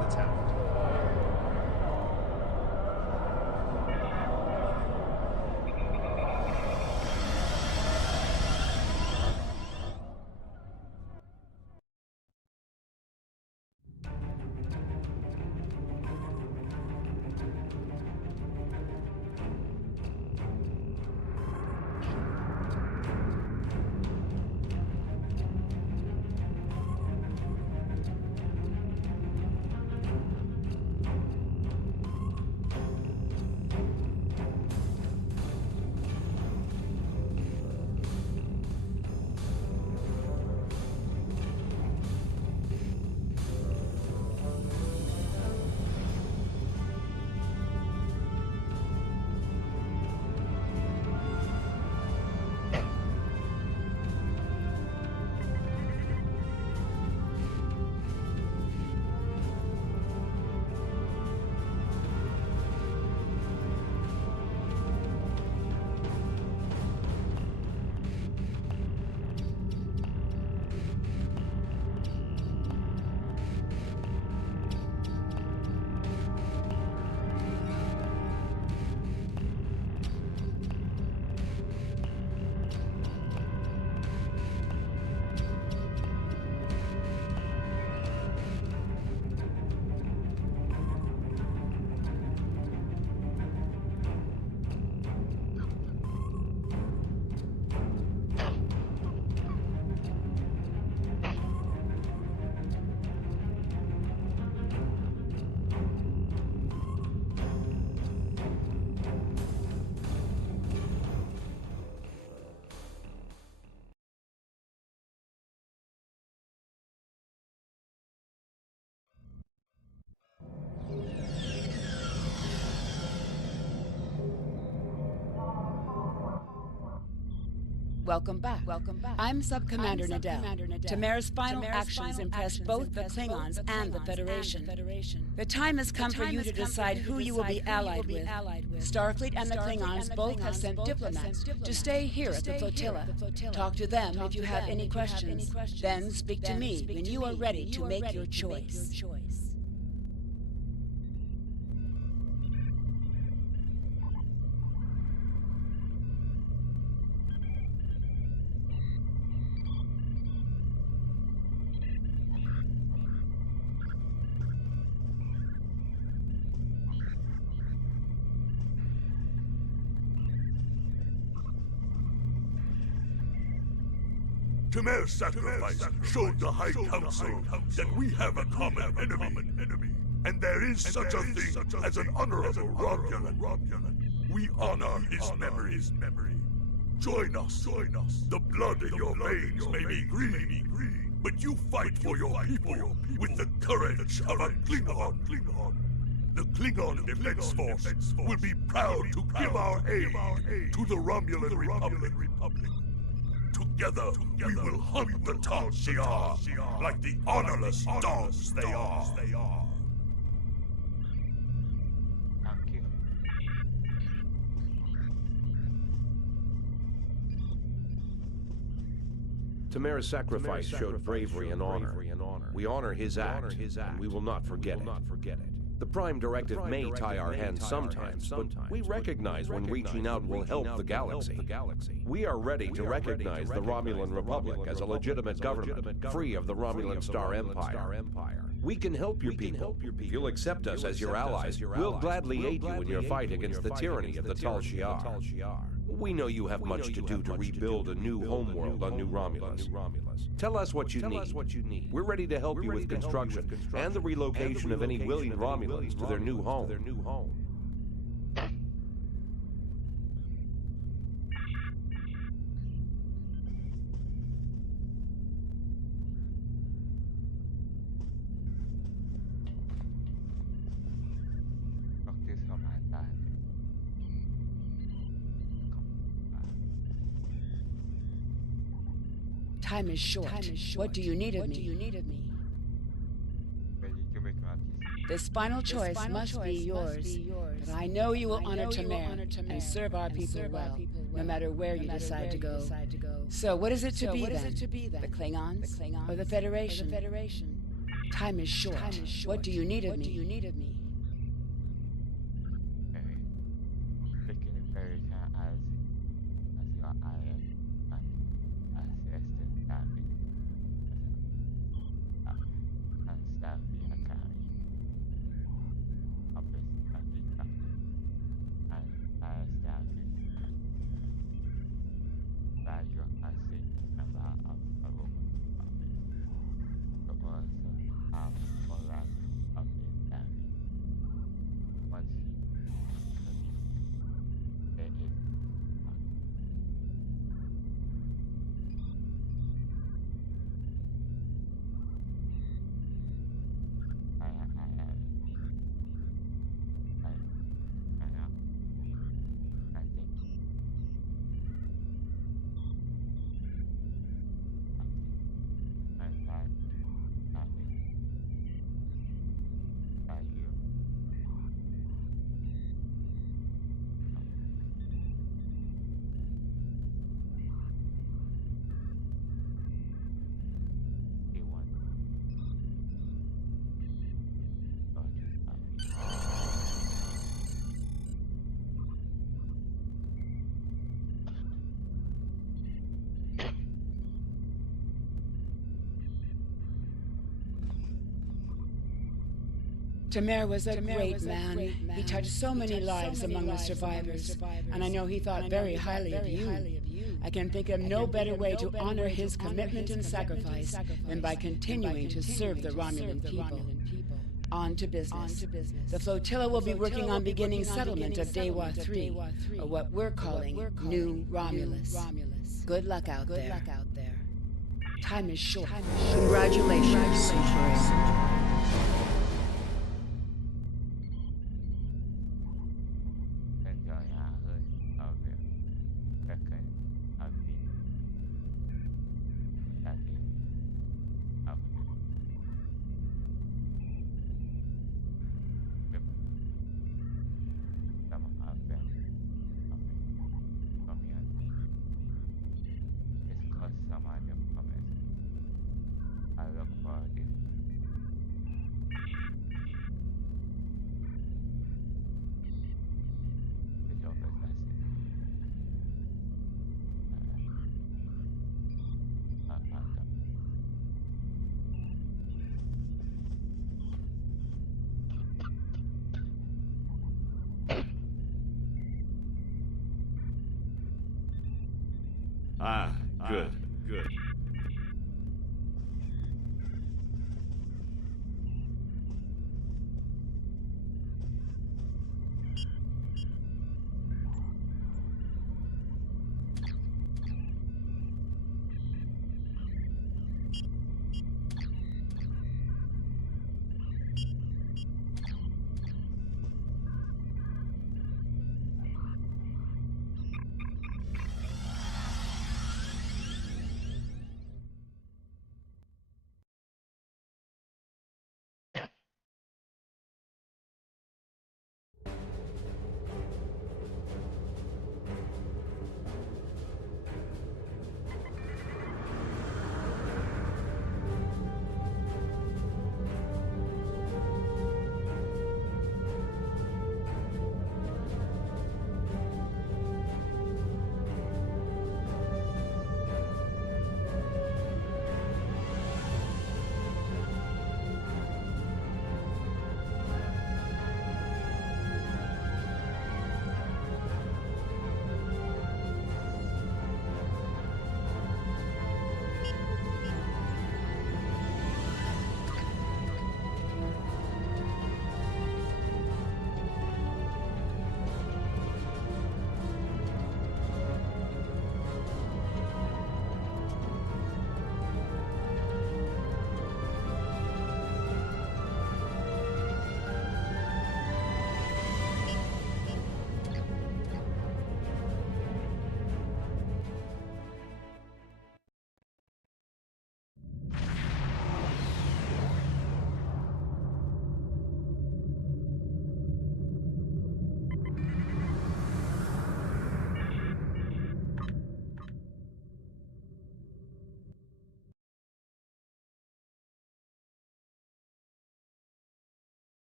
Welcome back. I'm Subcommander Nadell. Temer's final actions impressed both the Klingons and the Federation. The time has come for you to decide who you will be allied with. Starfleet and the Klingons both have sent diplomats to stay here at the flotilla. Talk to them if you have any questions. Then speak to me when you are ready to make your choice. Temer's sacrifice showed the High Council that we have a common enemy. And there is such a thing as an honorable Romulan. We honor his memory. Join us. The blood in your veins may be green, but you fight for your people with the courage of a Klingon. The Klingon Defense Force will be proud to give our aid to the Romulan Republic. Together, we will hunt the Tal Shiar like the honorless dogs they are. Thank you. Tamara's sacrifice showed bravery and honor. We honor his act, and we will not forget it. The Prime Directive may tie our hands sometimes, but we recognize when reaching out will help the galaxy. We are ready to recognize the Romulan Republic as a legitimate government, free of the Romulan Star Empire. We can help your people. If you'll accept us as your allies, we'll gladly aid you in your fight against the tyranny of the Tal Shiar. We know you have much to do to rebuild a new homeworld on New Romulus. Tell us what you need. We're ready to help you with construction and the relocation of any willing Romulans to their new home. Time is short. What do you need of me? This final choice must be yours. But I know you will honor Tamara and serve our people well, no matter where you decide to go. So what is it to be then? The Klingons or the Federation? Time is short. What do you need of me? Tamara was a great man. He touched so many lives among the survivors, and I know he thought very highly of you. I can think of no better way to honor his commitment and sacrifice than by continuing to serve the Romulan people. On to business. The flotilla will be working on beginning settlement of Dewa 3, or what we're calling New Romulus. Good luck out there. Time is short. Congratulations, Super. Good.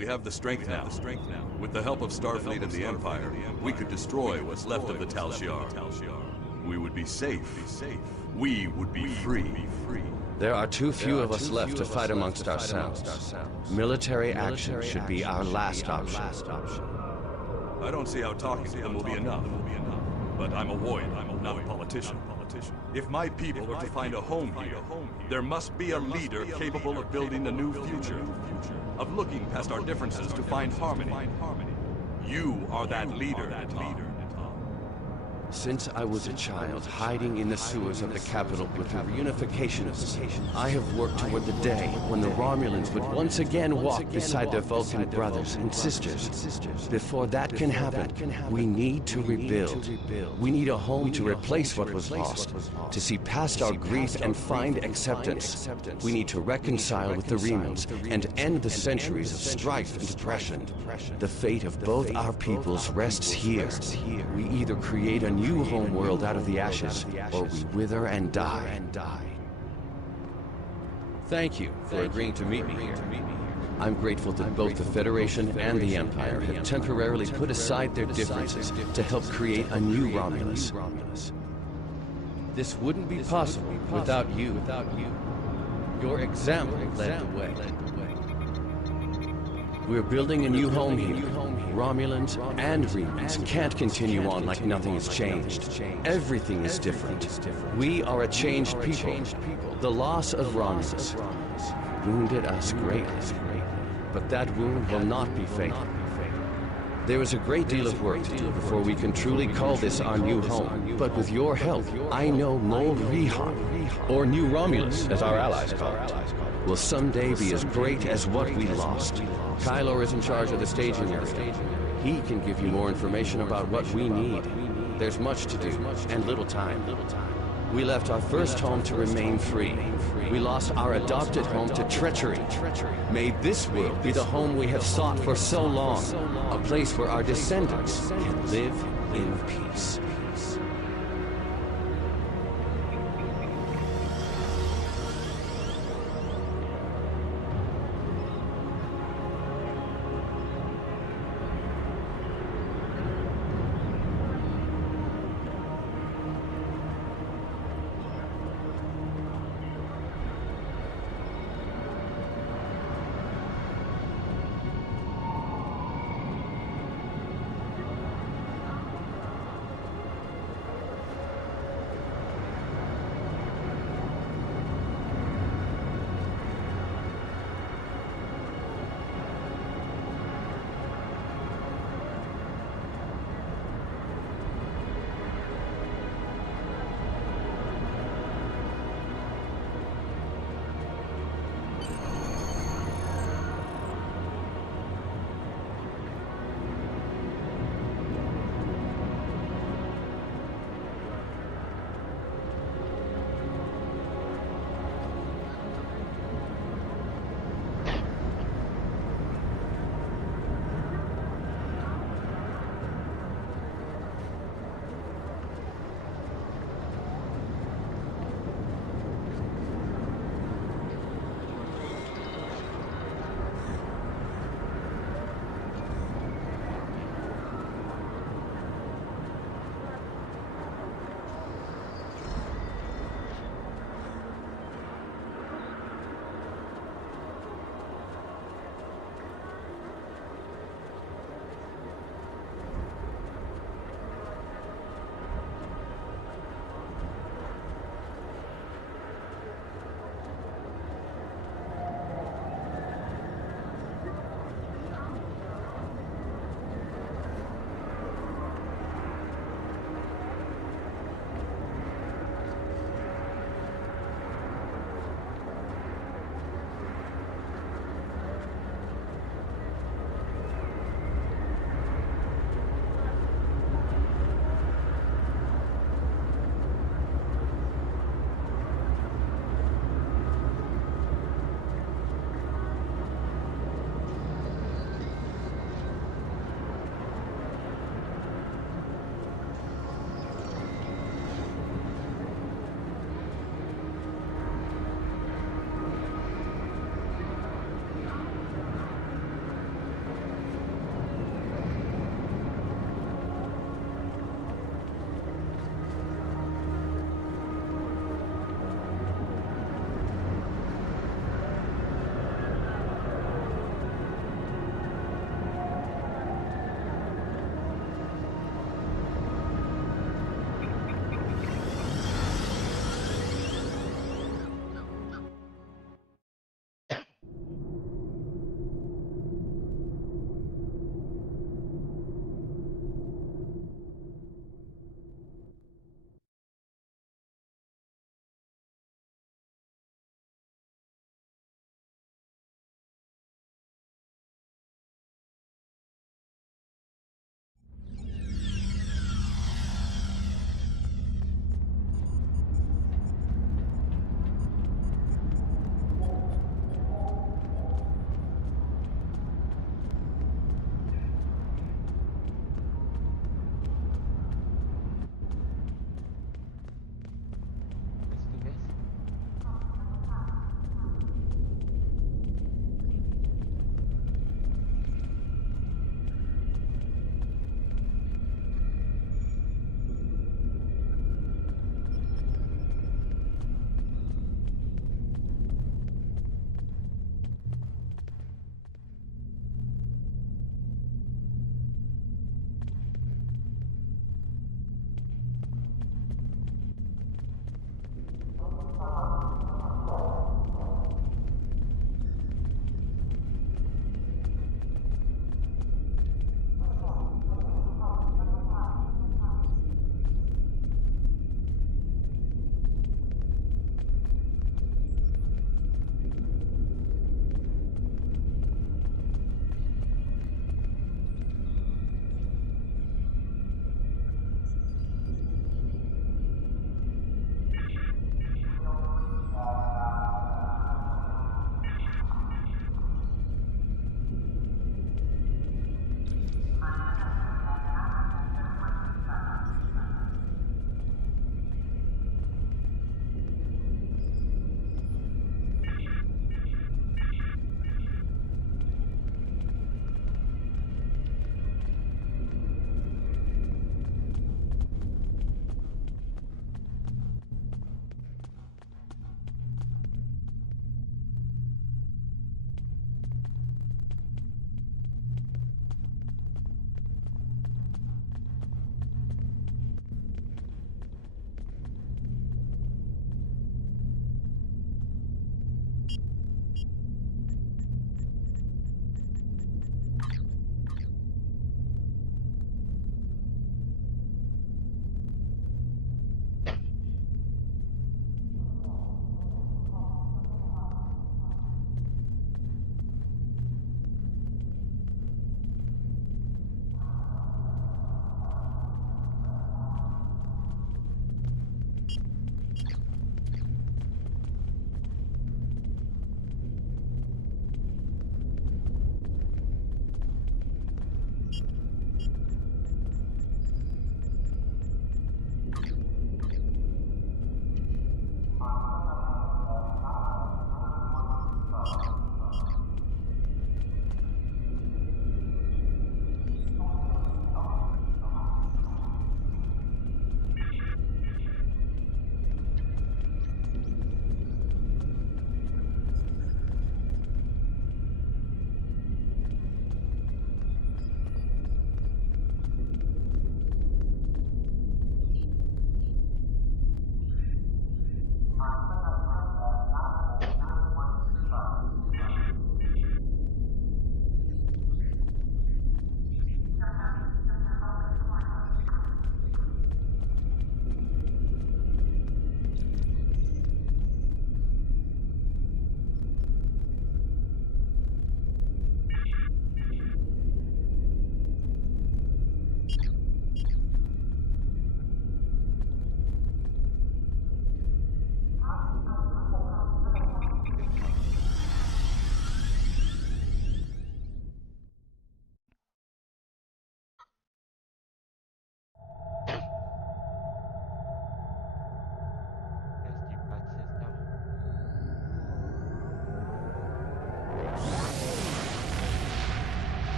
We have the strength now. With the help of Starfleet and the Empire, we could destroy what's left of the Tal Shiar. We would be safe. We would be free. There are too few of us left to fight amongst ourselves. Military action should be our last option. I don't see how talking to them will be enough. But I'm a warrior, not a politician. If my people are to find a home here, there must be a leader capable of building a new future, of looking past our differences to find harmony. You are that leader, Tom. Since I was a child, hiding in the sewers of the capital with the reunification of the station, I have worked toward the day when the Romulans would once again walk beside their Vulcan brothers and sisters. Before that can happen, we need to rebuild. We need a home to replace what was lost, to see past our grief and find acceptance. We need to reconcile with the Remans and end the centuries of strife and oppression. The fate of both our peoples rests here. We either create a new home world out of the ashes, or we wither and die. Thank you for agreeing to meet me here. I'm grateful that both the Federation and the Empire have temporarily put aside their differences to help create a new Romulus. This wouldn't be possible without you. Your example led the way. We're building a new home here. Romulans and Remans can't continue on like nothing has changed. Everything is different. We are a changed people. The loss of Romulus wounded us greatly, but that wound will not be fatal. There is a great deal of work to do before we can truly call this our new home. But with your help, I know Mol Rihan, or New Romulus, as our allies call it, will someday be as great as what we lost. Kylor is in charge of the staging area. He can give you more information about what we need. There's much to do, and little time. We left our first home to remain free. We lost our adopted home to treachery. May this world be the home we have sought for so long. A place where our descendants can live in peace.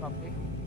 Republic.